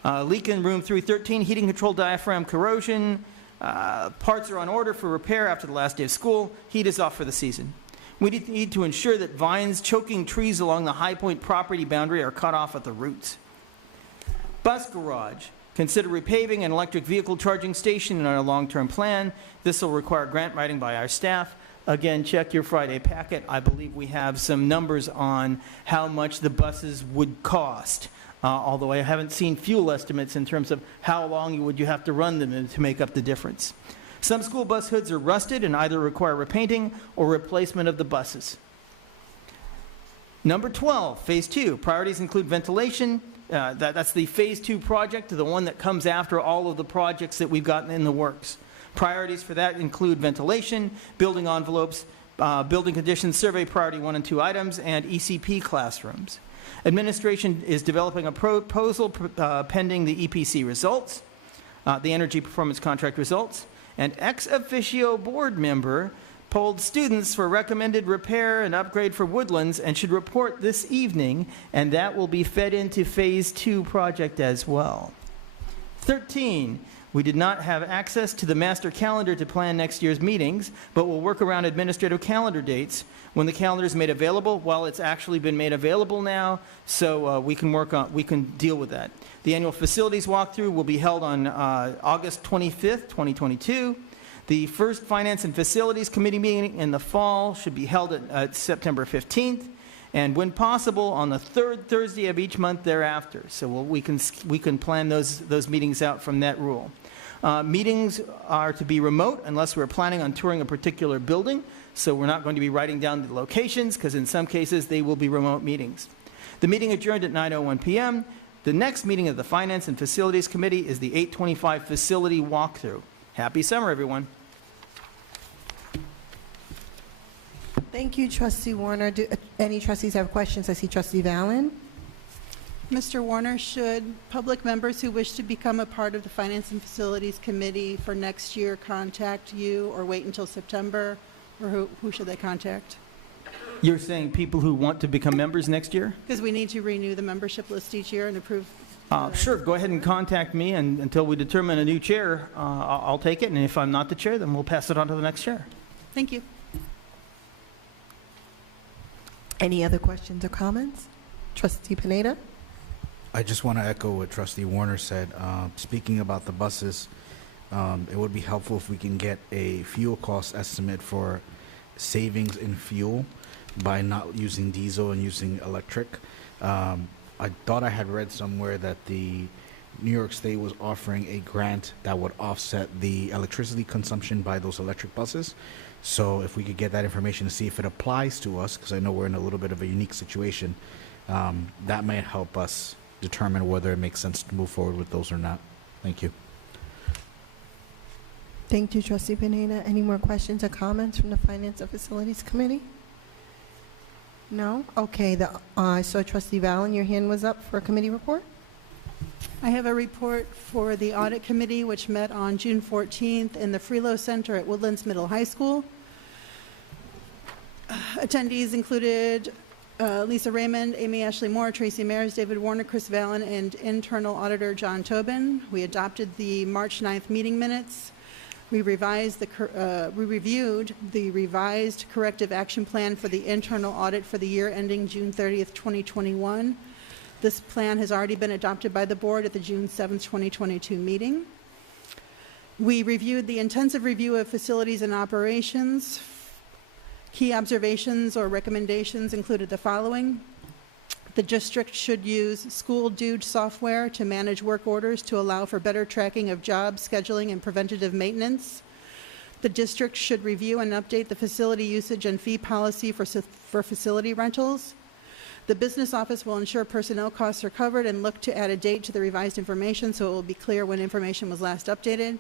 Leak in room 313, heating control diaphragm corrosion. Parts are on order for repair after the last day of school. Heat is off for the season. We need to ensure that vines choking trees along the High Point property boundary are cut off at the roots. Bus garage. Consider repaving an electric vehicle charging station in our long-term plan. This will require grant writing by our staff. Again, check your Friday packet. I believe we have some numbers on how much the buses would cost, although I haven't seen fuel estimates in terms of how long would you have to run them to make up the difference. Some school bus hoods are rusted and either require repainting or replacement of the buses. Number 12, Phase 2. Priorities include ventilation. That's the Phase 2 project, the one that comes after all of the projects that we've gotten in the works. Priorities for that include ventilation, building envelopes, building conditions, survey priority 1 and 2 items, and ECP classrooms. Administration is developing a proposal pending the EPC results, the energy performance contract results, and ex officio board member polled students for recommended repair and upgrade for Woodlands and should report this evening, and that will be fed into Phase 2 project as well. 13. We did not have access to the master calendar to plan next year's meetings, but we'll work around administrative calendar dates when the calendar is made available. Well, it's actually been made available now, so we can deal with that. The annual facilities walkthrough will be held on August 25th, 2022. The first Finance and Facilities Committee meeting in the fall should be held at September 15th, and when possible, on the third Thursday of each month thereafter. So we can plan those meetings out from that rule. Meetings are to be remote unless we're planning on touring a particular building, so we're not going to be writing down the locations because in some cases they will be remote meetings. The meeting adjourned at 9:01 p.m. The next meeting of the Finance and Facilities Committee is the 8:25 facility walkthrough. Happy summer, everyone. Thank you, Trustee Warner. Do any trustees have questions? I see Trustee Valen. Mr. Warner, should public members who wish to become a part of the Finance and Facilities Committee for next year contact you or wait until September, or who should they contact? You're saying people who want to become members next year? Because we need to renew the membership list each year and approve. Sure, go ahead and contact me, and until we determine a new chair, I'll take it, and if I'm not the chair, then we'll pass it on to the next chair. Thank you. Any other questions or comments? Trustee Pineda? I just want to echo what Trustee Warner said. Speaking about the buses, it would be helpful if we can get a fuel cost estimate for savings in fuel by not using diesel and using electric. I thought I had read somewhere that the New York State was offering a grant that would offset the electricity consumption by those electric buses. So if we could get that information to see if it applies to us, because I know we're in a little bit of a unique situation, that might help us determine whether it makes sense to move forward with those or not. Thank you. Thank you, Trustee Pineda. Any more questions or comments from the Finance and Facilities Committee? No? Okay, I saw Trustee Valen, your hand was up for a committee report. I have a report for the Audit Committee, which met on June 14th in the Freelo Center at Woodlands Middle High School. Attendees included Lisa Raymond, Amy Ashley Moore, Tracy Mares, David Warner, Chris Valen, and internal auditor John Tobin. We adopted the March 9th meeting minutes. We reviewed the revised corrective action plan for the internal audit for the year ending June 30th, 2021. This plan has already been adopted by the board at the June 7th, 2022 meeting. We reviewed the intensive review of facilities and operations. Key observations or recommendations included the following. The district should use school due software to manage work orders to allow for better tracking of job scheduling and preventative maintenance. The district should review and update the facility usage and fee policy for facility rentals. The business office will ensure personnel costs are covered and look to add a date to the revised information so it will be clear when information was last updated.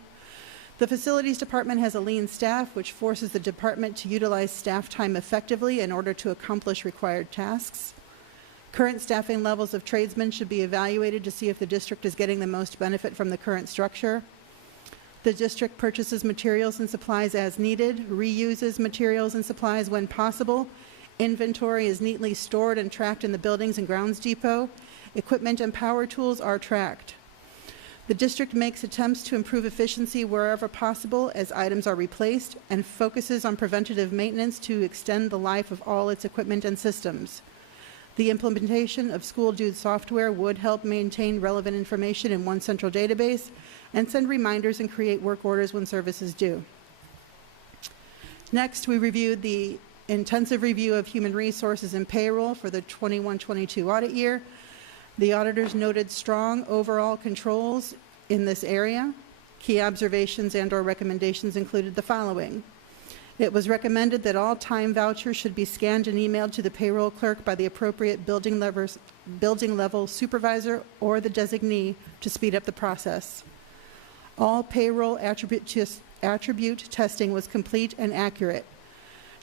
The facilities department has a lean staff, which forces the department to utilize staff time effectively in order to accomplish required tasks. Current staffing levels of tradesmen should be evaluated to see if the district is getting the most benefit from the current structure. The district purchases materials and supplies as needed, reuses materials and supplies when possible. Inventory is neatly stored and tracked in the buildings and grounds depot. Equipment and power tools are tracked. The district makes attempts to improve efficiency wherever possible as items are replaced and focuses on preventative maintenance to extend the life of all its equipment and systems. The implementation of school due software would help maintain relevant information in one central database and send reminders and create work orders when service is due. Next, we reviewed the intensive review of human resources and payroll for the 21-22 audit year. The auditors noted strong overall controls in this area. Key observations and/or recommendations included the following. It was recommended that all time vouchers should be scanned and emailed to the payroll clerk by the appropriate building level supervisor or the designee to speed up the process. All payroll attribute testing was complete and accurate.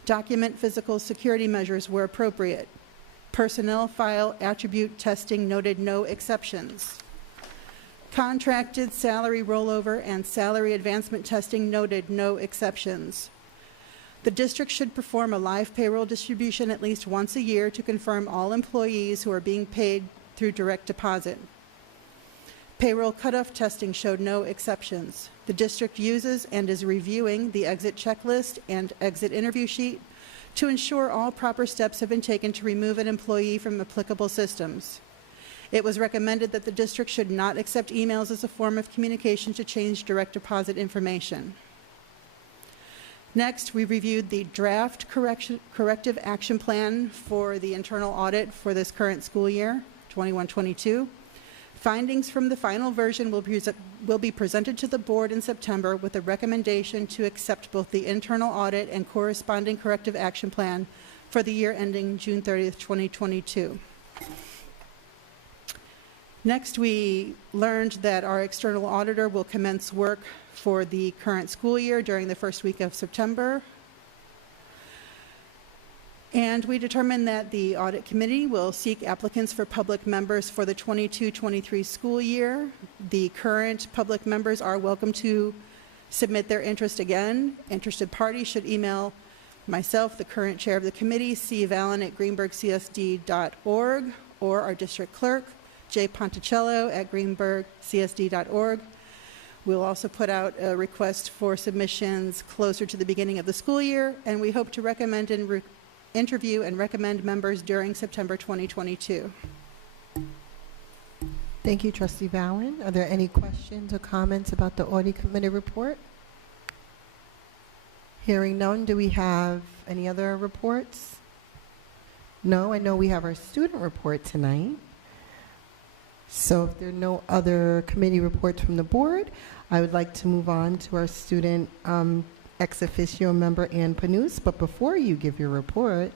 Document physical security measures were appropriate. Personnel file attribute testing noted no exceptions. Contracted salary rollover and salary advancement testing noted no exceptions. The district should perform a live payroll distribution at least once a year to confirm all employees who are being paid through direct deposit. Payroll cutoff testing showed no exceptions. The district uses and is reviewing the exit checklist and exit interview sheet to ensure all proper steps have been taken to remove an employee from applicable systems. It was recommended that the district should not accept emails as a form of communication to change direct deposit information. Next, we reviewed the draft corrective action plan for the internal audit for this current school year, 21-22. Findings from the final version will be presented to the board in September with a recommendation to accept both the internal audit and corresponding corrective action plan for the year ending June 30th, 2022. Next, we learned that our external auditor will commence work for the current school year during the first week of September. And we determined that the audit committee will seek applicants for public members for the 22-23 school year. The current public members are welcome to submit their interest again. Interested parties should email myself, the current chair of the committee, cvallen@greenbergcsd.org, or our district clerk, jponticello@greenbergcsd.org. We'll also put out a request for submissions closer to the beginning of the school year, and we hope to recommend and interview and recommend members during September 2022. Thank you, Trustee Valen. Are there any questions or comments about the audit committee report? Hearing none, do we have any other reports? No, I know we have our student report tonight. So if there are no other committee reports from the board, I would like to move on to our student ex officio member, Ann Panus. But before you give your report,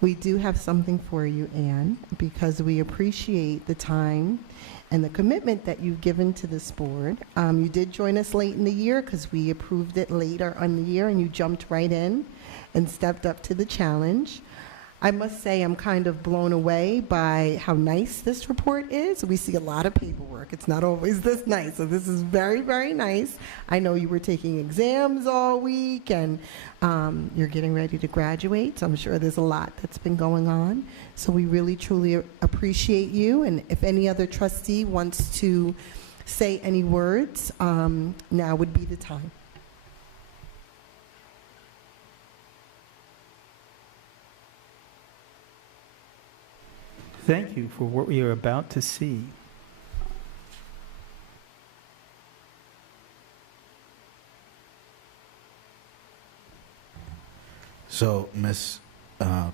we do have something for you, Ann, because we appreciate the time and the commitment that you've given to this board. You did join us late in the year because we approved it later on the year, and you jumped right in and stepped up to the challenge. I must say I'm kind of blown away by how nice this report is. We see a lot of paperwork. It's not always this nice, so this is very, very nice. I know you were taking exams all week, and you're getting ready to graduate, so I'm sure there's a lot that's been going on. So we really, truly appreciate you, and if any other trustee wants to say any words, now would be the time. Thank you for what we are about to see. So, Ms. Ann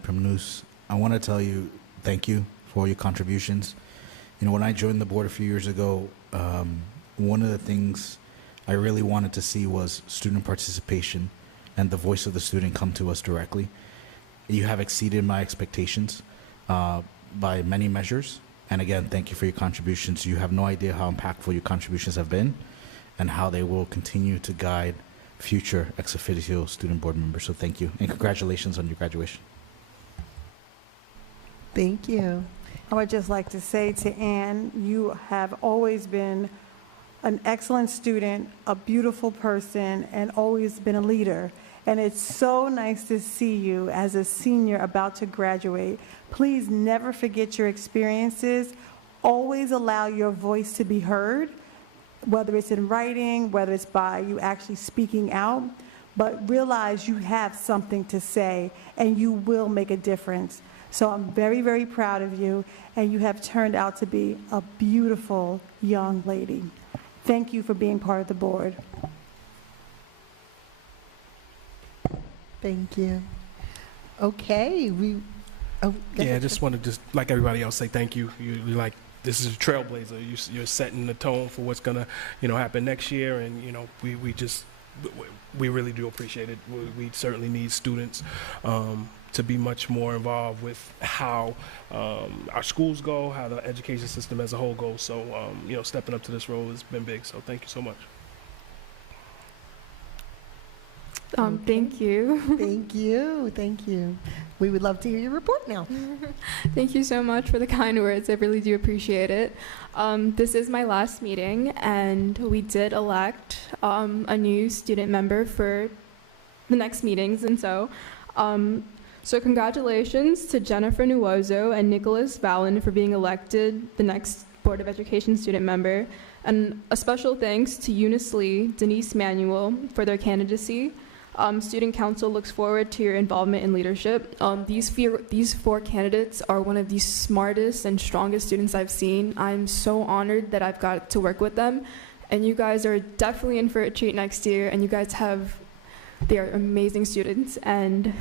Panus, I want to tell you thank you for your contributions. You know, when I joined the board a few years ago, one of the things I really wanted to see was student participation and the voice of the student come to us directly. You have exceeded my expectations by many measures. And again, thank you for your contributions. You have no idea how impactful your contributions have been and how they will continue to guide future ex officio student board members. So thank you. And congratulations on your graduation. Thank you. I would just like to say to Ann, you have always been an excellent student, a beautiful person, and always been a leader. And it's so nice to see you as a senior about to graduate. Please never forget your experiences. Always allow your voice to be heard, whether it's in writing, whether it's by you actually speaking out. But realize you have something to say, and you will make a difference. So I'm very, very proud of you, and you have turned out to be a beautiful young lady. Thank you for being part of the board. Thank you. Okay, I just want to just like everybody else say thank you. You're like, this is a trailblazer. You're setting the tone for what's gonna happen next year, and we really do appreciate it. We certainly need students to be much more involved with how our schools go, how the education system as a whole goes. So stepping up to this role has been big. So thank you so much. Thank you. Thank you. Thank you. We would love to hear your report now. Thank you so much for the kind words. I really do appreciate it. This is my last meeting, and we did elect a new student member for the next meetings, and so congratulations to Jennifer Nuozo and Nicholas Valen for being elected the next Board of Education student member, and a special thanks to Eunice Lee, Denise Manuel for their candidacy. Student Council looks forward to your involvement in leadership. These four candidates are one of the smartest and strongest students I've seen. I'm so honored that I've got to work with them, and you guys are definitely in for a treat next year, and they are amazing students, and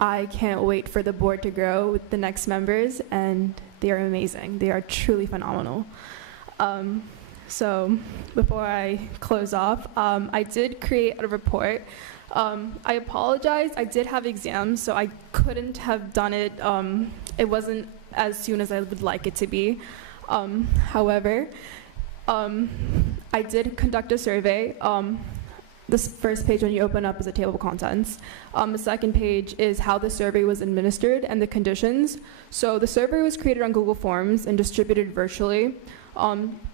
I can't wait for the board to grow with the next members, and they are amazing. They are truly phenomenal. So before I close off, I did create a report. I apologize. I did have exams, so I couldn't have done it. It wasn't as soon as I would like it to be. However, I did conduct a survey. This first page, when you open up, is a table of contents. The second page is how the survey was administered and the conditions. So the survey was created on Google Forms and distributed virtually,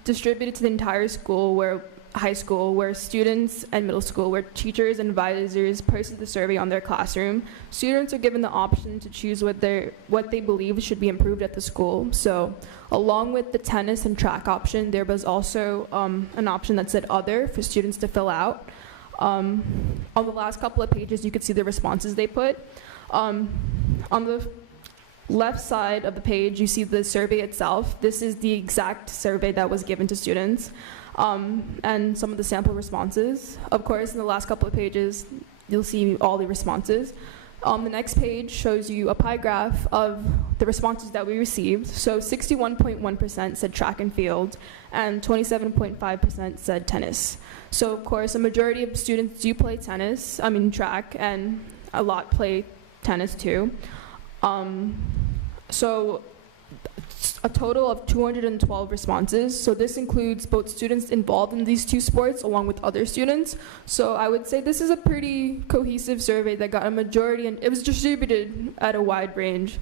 distributed to the entire school, high school, where students and middle school, where teachers and advisors posted the survey on their classroom. Students are given the option to choose what they believe should be improved at the school. So along with the tennis and track option, there was also an option that said other for students to fill out. On the last couple of pages, you could see the responses they put. On the left side of the page, you see the survey itself. This is the exact survey that was given to students, and some of the sample responses. Of course, in the last couple of pages, you'll see all the responses. The next page shows you a pie graph of the responses that we received. So 61.1% said track and field, and 27.5% said tennis. So of course, a majority of students do play track, and a lot play tennis too. So a total of 212 responses. So this includes both students involved in these two sports along with other students. So I would say this is a pretty cohesive survey that got a majority, and it was distributed at a wide range.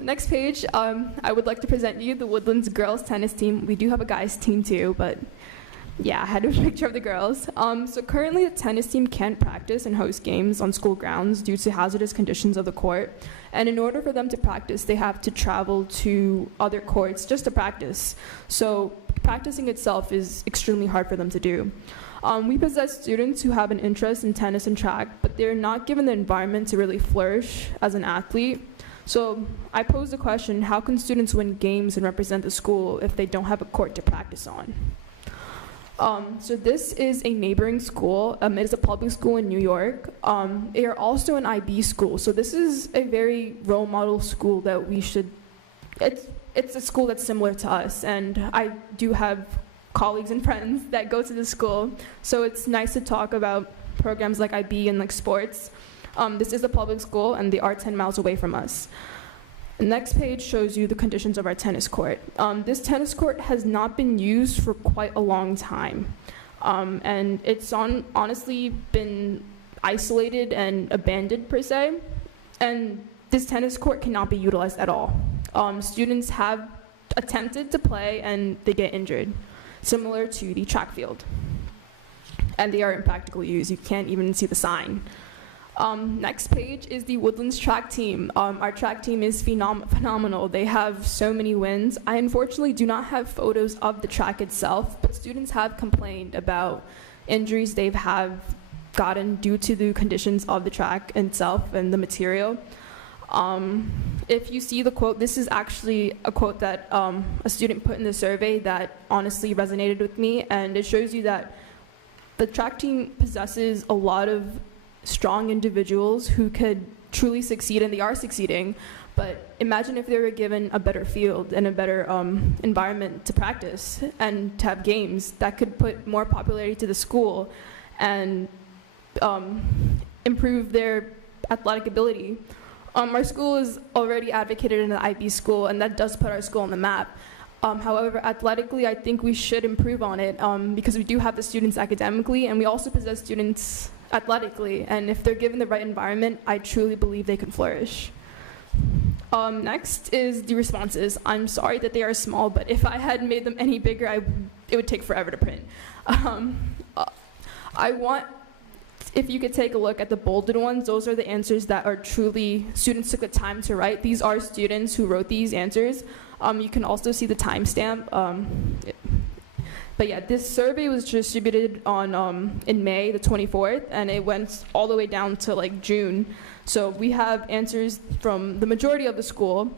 Next page, I would like to present you the Woodlands girls tennis team. We do have a guys team too, but yeah, I had a picture of the girls. So currently the tennis team can't practice and host games on school grounds due to hazardous conditions of the court. And in order for them to practice, they have to travel to other courts just to practice. So practicing itself is extremely hard for them to do. We possess students who have an interest in tennis and track, but they're not given the environment to really flourish as an athlete. So I posed the question, how can students win games and represent the school if they don't have a court to practice on? So this is a neighboring school. It is a public school in New York. They are also an IB school. So this is a very role model school that we should, it's a school that's similar to us. And I do have colleagues and friends that go to this school. So it's nice to talk about programs like IB and like sports. This is a public school, and they are 10 miles away from us. The next page shows you the conditions of our tennis court. This tennis court has not been used for quite a long time. And it's honestly been isolated and abandoned per se. And this tennis court cannot be utilized at all. Students have attempted to play and they get injured, similar to the track field. And they are impractical use. You can't even see the sign. Next page is the Woodlands track team. Our track team is phenomenal. They have so many wins. I unfortunately do not have photos of the track itself, but students have complained about injuries they've gotten due to the conditions of the track itself and the material. If you see the quote, this is actually a quote that a student put in the survey that honestly resonated with me, and it shows you that the track team possesses a lot of strong individuals who could truly succeed, and they are succeeding. But imagine if they were given a better field and a better environment to practice and to have games that could put more popularity to the school and improve their athletic ability. Our school is already advocated in the IB school, and that does put our school on the map. However, athletically, I think we should improve on it because we do have the students academically, and we also possess students athletically, and if they're given the right environment, I truly believe they can flourish. Next is the responses. I'm sorry that they are small, but if I had made them any bigger, it would take forever to print. If you could take a look at the bolded ones, those are the answers that are truly, students took the time to write. These are students who wrote these answers. You can also see the timestamp. But yeah, this survey was distributed on in May the 24th, and it went all the way down to like June. So we have answers from the majority of the school.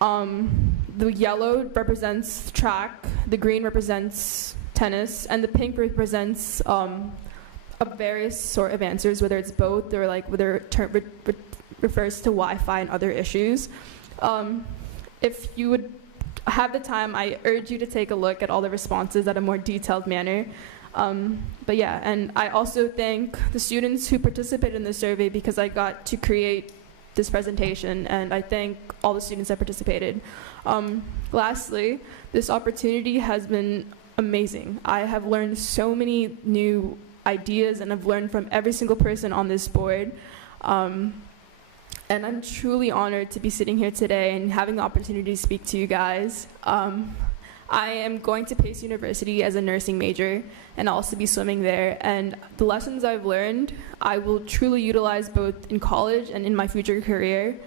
The yellow represents track, the green represents tennis, and the pink represents various sort of answers, whether it's both or like whether it refers to Wi-Fi and other issues. if you would have the time, I urge you to take a look at all the responses at a more detailed manner. But yeah, and I also thank the students who participated in the survey because I got to create this presentation, and I thank all the students that participated. Lastly, this opportunity has been amazing. I have learned so many new ideas, and I've learned from every single person on this board. And I'm truly honored to be sitting here today and having the opportunity to speak to you guys. I am going to Pace University as a nursing major, and I'll also be swimming there. And the lessons I've learned, I will truly utilize both in college and in my future career.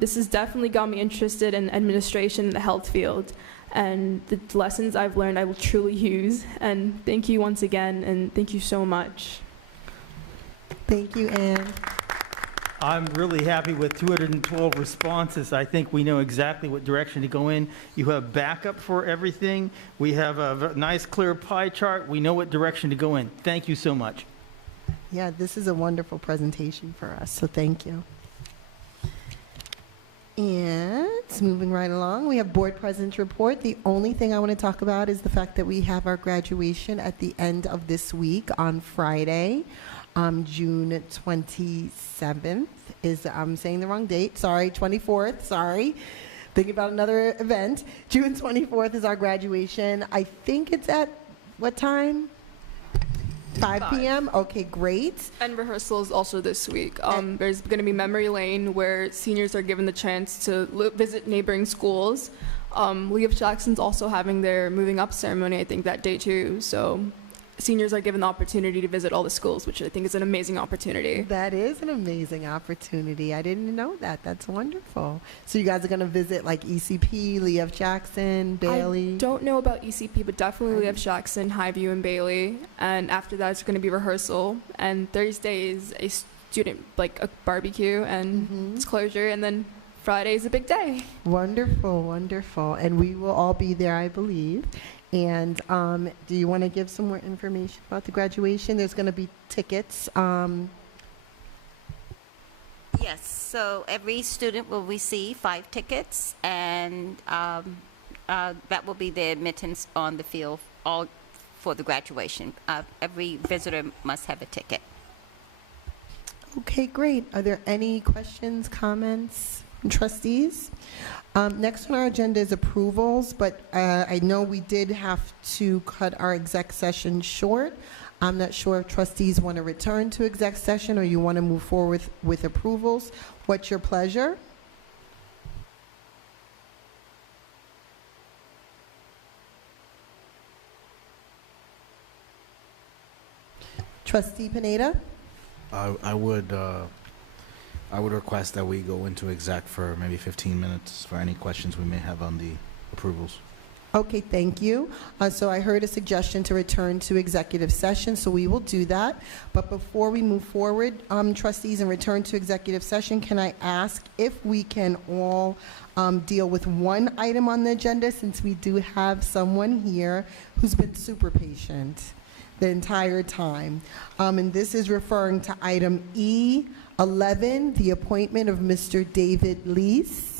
This has definitely got me interested in administration in the health field. And the lessons I've learned, I will truly use. And thank you once again, and thank you so much. Thank you, Anne. I'm really happy with 212 responses. I think we know exactly what direction to go in. You have backup for everything. We have a nice clear pie chart. We know what direction to go in. Thank you so much. Yeah, this is a wonderful presentation for us, so thank you. And moving right along, we have board president's report. The only thing I want to talk about is the fact that we have our graduation at the end of this week on Friday. June 27th is, I'm saying the wrong date, sorry, 24th, sorry. Thinking about another event. June 24th is our graduation. I think it's at what time? 5 p.m.? Okay, great. And rehearsal is also this week. There's going to be memory lane where seniors are given the chance to visit neighboring schools. Lee of Jackson's also having their moving up ceremony, I think, that day too. So seniors are given the opportunity to visit all the schools, which I think is an amazing opportunity. That is an amazing opportunity. I didn't know that. That's wonderful. So you guys are going to visit like ECP, Lee F. Jackson, Bailey? I don't know about ECP, but definitely Lee F. Jackson, Highview, and Bailey. And after that, it's going to be rehearsal. And Thursday is a student, like a barbecue and it's closure. And then Friday is a big day. Wonderful, wonderful. And we will all be there, I believe. And do you want to give some more information about the graduation? There's going to be tickets. Yes, so every student will receive 5 tickets, and that will be the admittance on the field all for the graduation. Every visitor must have a ticket. Okay, great. Are there any questions, comments from trustees? Next on our agenda is approvals, but I know we did have to cut our exec session short. I'm not sure if trustees want to return to exec session or you want to move forward with approvals. What's your pleasure? Trustee Pineda? I would request that we go into exec for maybe 15 minutes for any questions we may have on the approvals. Okay, thank you. So I heard a suggestion to return to executive session, so we will do that. But before we move forward, trustees, and return to executive session, can I ask if we can all deal with one item on the agenda, since we do have someone here who's been super patient the entire time. And this is referring to item E11, the appointment of Mr. David Lease.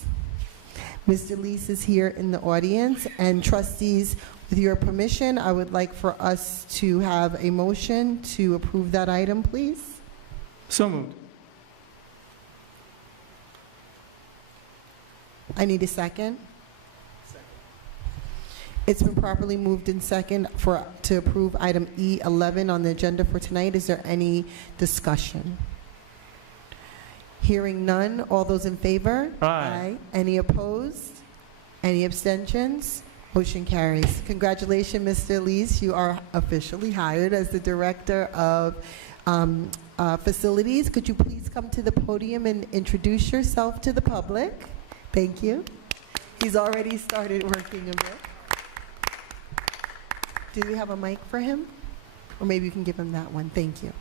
Mr. Lease is here in the audience, and trustees, with your permission, I would like for us to have a motion to approve that item, please. So moved. I need a second. It's been properly moved in second to approve item E11 on the agenda for tonight. Is there any discussion? Hearing none, all those in favor? Aye. Any opposed? Any abstentions? Motion carries. Congratulations, Mr. Lease. You are officially hired as the Director of Facilities. Could you please come to the podium and introduce yourself to the public? Thank you. He's already started working a bit. Do we have a mic for him? Or maybe you can give him that one. Thank you.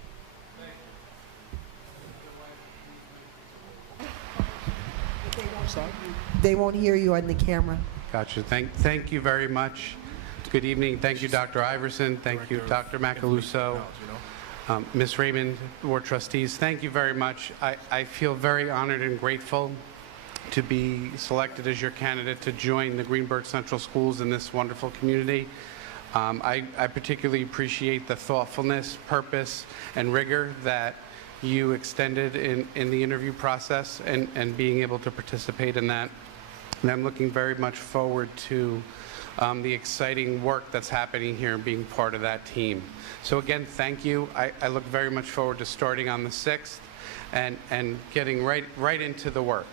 They won't hear you on the camera. Gotcha. Thank you very much. Good evening. Thank you, Dr. Iverson. Thank you, Dr. Macaluso. Ms. Raymond, Board Trustees, thank you very much. I feel very honored and grateful to be selected as your candidate to join the Greenberg Central Schools in this wonderful community. I particularly appreciate the thoughtfulness, purpose, and rigor that you extended in the interview process and being able to participate in that. And I'm looking very much forward to the exciting work that's happening here and being part of that team. So again, thank you. I look very much forward to starting on the 6th and getting right into the work.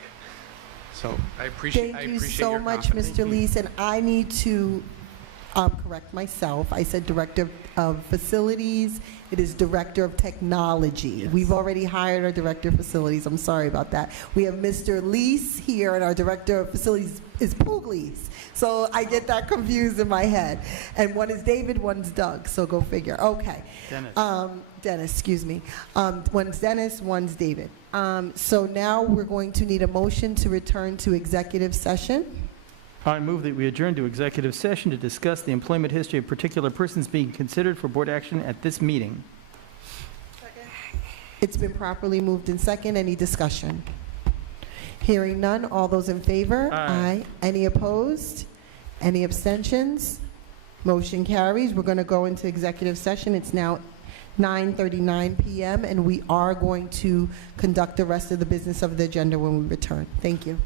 So I appreciate Thank you your so much, confidence. Mr. Lees, and I need to correct myself. I said Director of Facilities. It is Director of Technology. Yes. We've already hired our Director of Facilities. I'm sorry about that. We have Mr. Lees here, and our Director of Facilities is Pugliese. So I get that confused in my head. And one is David, one's Doug, so go figure. Okay. Dennis, excuse me. One's Dennis, one's David. So now we're going to need a motion to return to executive session. I move that we adjourn to executive session to discuss the employment history of particular persons being considered for board action at this meeting. It's been properly moved in second. Any discussion? Hearing none. All those in favor? Aye. Any opposed? Any abstentions? Motion carries. We're going to go into executive session. It's now 9:39 p.m. and we are going to conduct the rest of the business of the agenda when we return. Thank you.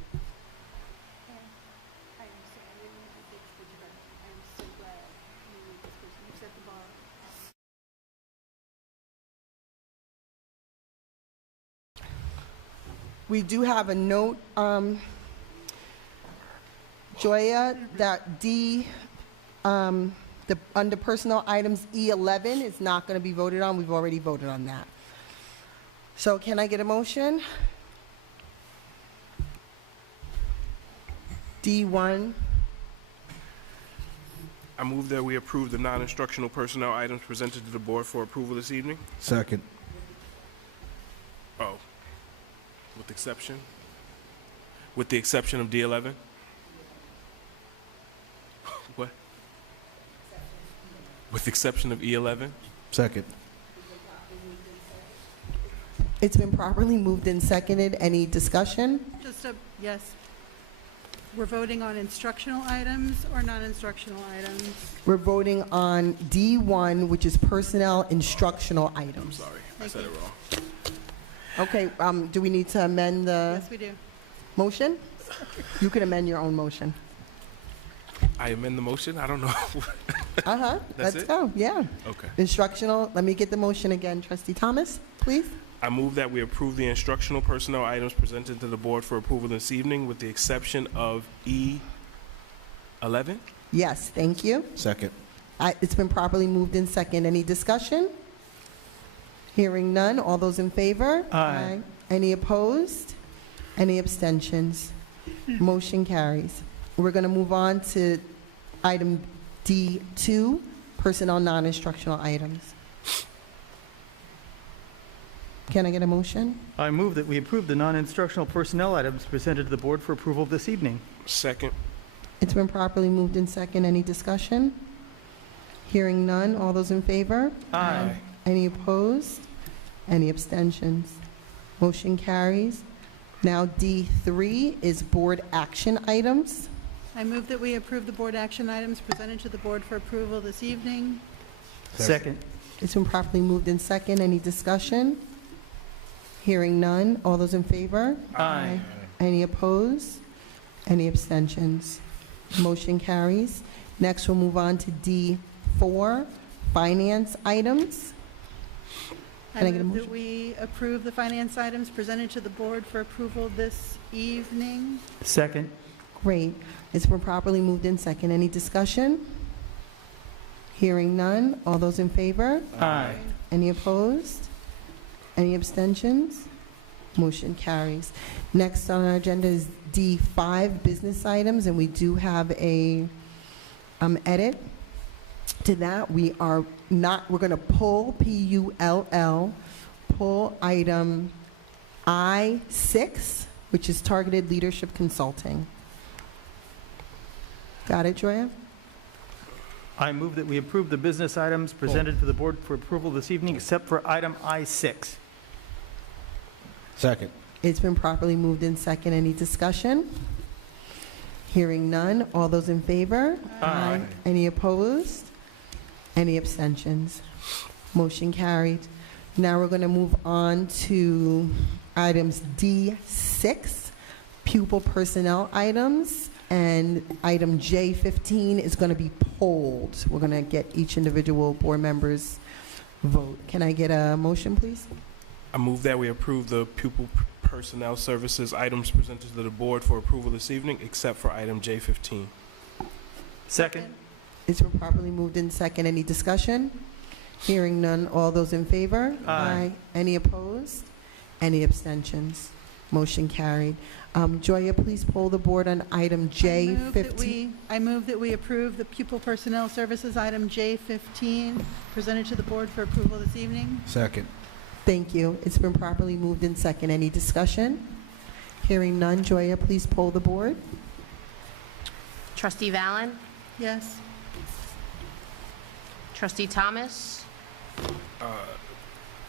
We do have a note, Joya, that under personnel items E11 is not going to be voted on. We've already voted on that. So can I get a motion? D1. I move that we approve the non-instructional personnel items presented to the board for approval this evening. Second. Oh. With exception? With the exception of D11? What? With the exception of E11? Second. It's been properly moved and seconded. Any discussion? Yes. We're voting on instructional items or non-instructional items? We're voting on D1, which is personnel instructional items. Sorry, I said it wrong. Okay, do we need to amend the Yes, we do. motion? You can amend your own motion. I amend the motion? I don't know. Uh-huh, That's let's it? go, yeah. Okay. Instructional, let me get the motion again. Trustee Thomas, please. I move that we approve the instructional personnel items presented to the board for approval this evening with the exception of E11? Yes, thank you. Second. It's been properly moved in second. Any discussion? Hearing none. All those in favor? Aye. Any opposed? Any abstentions? Motion carries. We're going to move on to item D2, personnel non-instructional items. Can I get a motion? I move that we approve the non-instructional personnel items presented to the board for approval this evening. Second. It's been properly moved in second. Any discussion? Hearing none. All those in favor? Aye. Any opposed? Any abstentions? Motion carries. Now D3 is board action items. I move that we approve the board action items presented to the board for approval this evening. Second. It's been properly moved in second. Any discussion? Hearing none. All those in favor? Aye. Any opposed? Any abstentions? Motion carries. Next, we'll move on to D4, finance items. Can I get a move motion? that we approve the finance items presented to the board for approval this evening. Second. Great. It's been properly moved in second. Any discussion? Hearing none. All those in favor? Aye. Any opposed? Any abstentions? Motion carries. Next on our agenda is D5, business items, and we do have a edit to that. We're going to pull, P-U-L-L, pull item I-6, which is targeted leadership consulting. Got it, Joya? I move that we approve the business items presented to the board for approval this evening, except for item I-6. Second. It's been properly moved in second. Any discussion? Hearing none. All those in favor? Aye. Any opposed? Any abstentions? Motion carried. Now we're going to move on to items D6, pupil personnel items, and item J15 is going to be polled. We're going to get each individual board member's vote. Can I get a motion, please? I move that we approve the pupil personnel services items presented to the board for approval this evening, except for item J15. Second. It's been properly moved in second. Any discussion? Hearing none. All those in favor? Aye. Any opposed? Any abstentions? Motion carried. Joya, please poll the board on item J15. I move that we approve the pupil personnel services item J15 presented to the board for approval this evening. Second. Thank you. It's been properly moved in second. Any discussion? Hearing none. Joya, please poll the board. Trustee Valen? Yes. Trustee Thomas?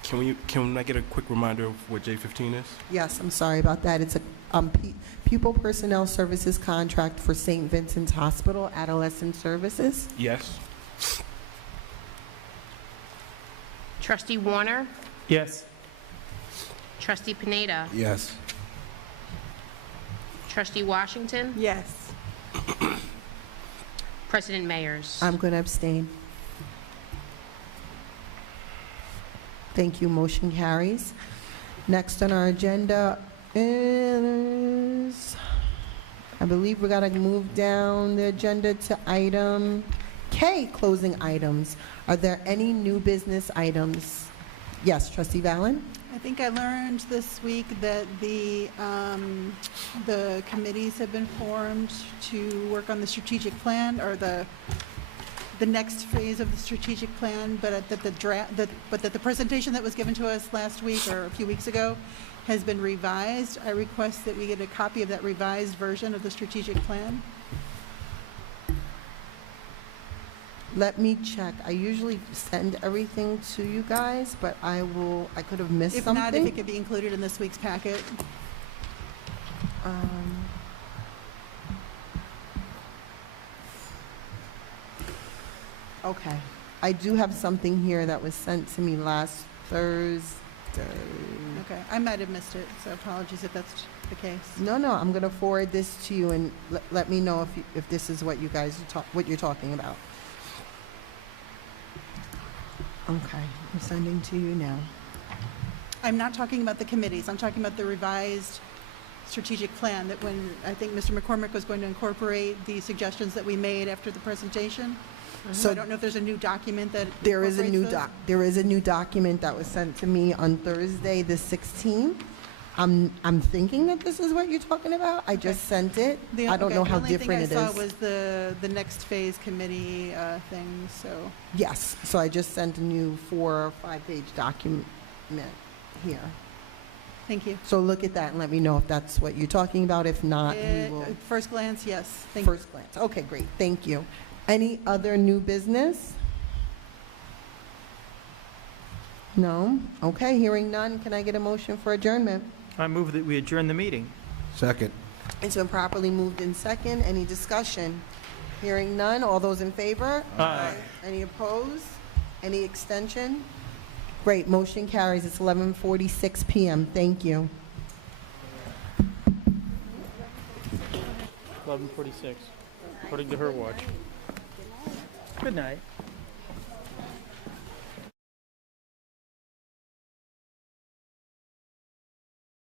Can I get a quick reminder of what J15 is? Yes, I'm sorry about that. It's a pupil personnel services contract for St. Vincent's Hospital Adolescent Services. Yes. Trustee Warner? Yes. Trustee Pineda? Yes. Trustee Washington? Yes. President Mayers? I'm going to abstain. Thank you. Motion carries. Next on our agenda is, I believe we got to move down the agenda to item K, closing items. Are there any new business items? Yes, Trustee Valen? I think I learned this week that the committees have been formed to work on the strategic plan, or the next phase of the strategic plan, but that the presentation that was given to us last week or a few weeks ago has been revised. I request that we get a copy of that revised version of the strategic plan. Let me check. I usually send everything to you guys, but I could have missed something. If not, if it could be included in this week's packet. Okay. I do have something here that was sent to me last Thursday. Okay, I might have missed it, so apologies if that's the case. No, I'm going to forward this to you and let me know if this is what you guys what you're talking about. Okay, I'm sending to you now. I'm not talking about the committees. I'm talking about the revised strategic plan that when I think Mr. McCormick was going to incorporate the suggestions that we made after the presentation. So I don't know if there's a new document that There is a new incorporates document that was sent to me on Thursday, the 16th. I'm thinking that this is what you're talking about. I just sent it. I don't know how different it The only thing I saw is. was the next phase committee thing, so. Yes, so I just sent a new 4- or 5-page document here. Thank you. So look at that and let me know if that's what you're talking about. If not, we will. First glance, yes. Thank you. First glance. Okay, great. Thank you. Any other new business? No? Okay, hearing none. Can I get a motion for adjournment? I move that we adjourn the meeting. Second. It's been properly moved in second. Any discussion? Hearing none. All those in favor? Aye. Any opposed? Any extension? Great. Motion carries. It's 11:46 p.m. Thank you. 11:46, according to her watch. Good night.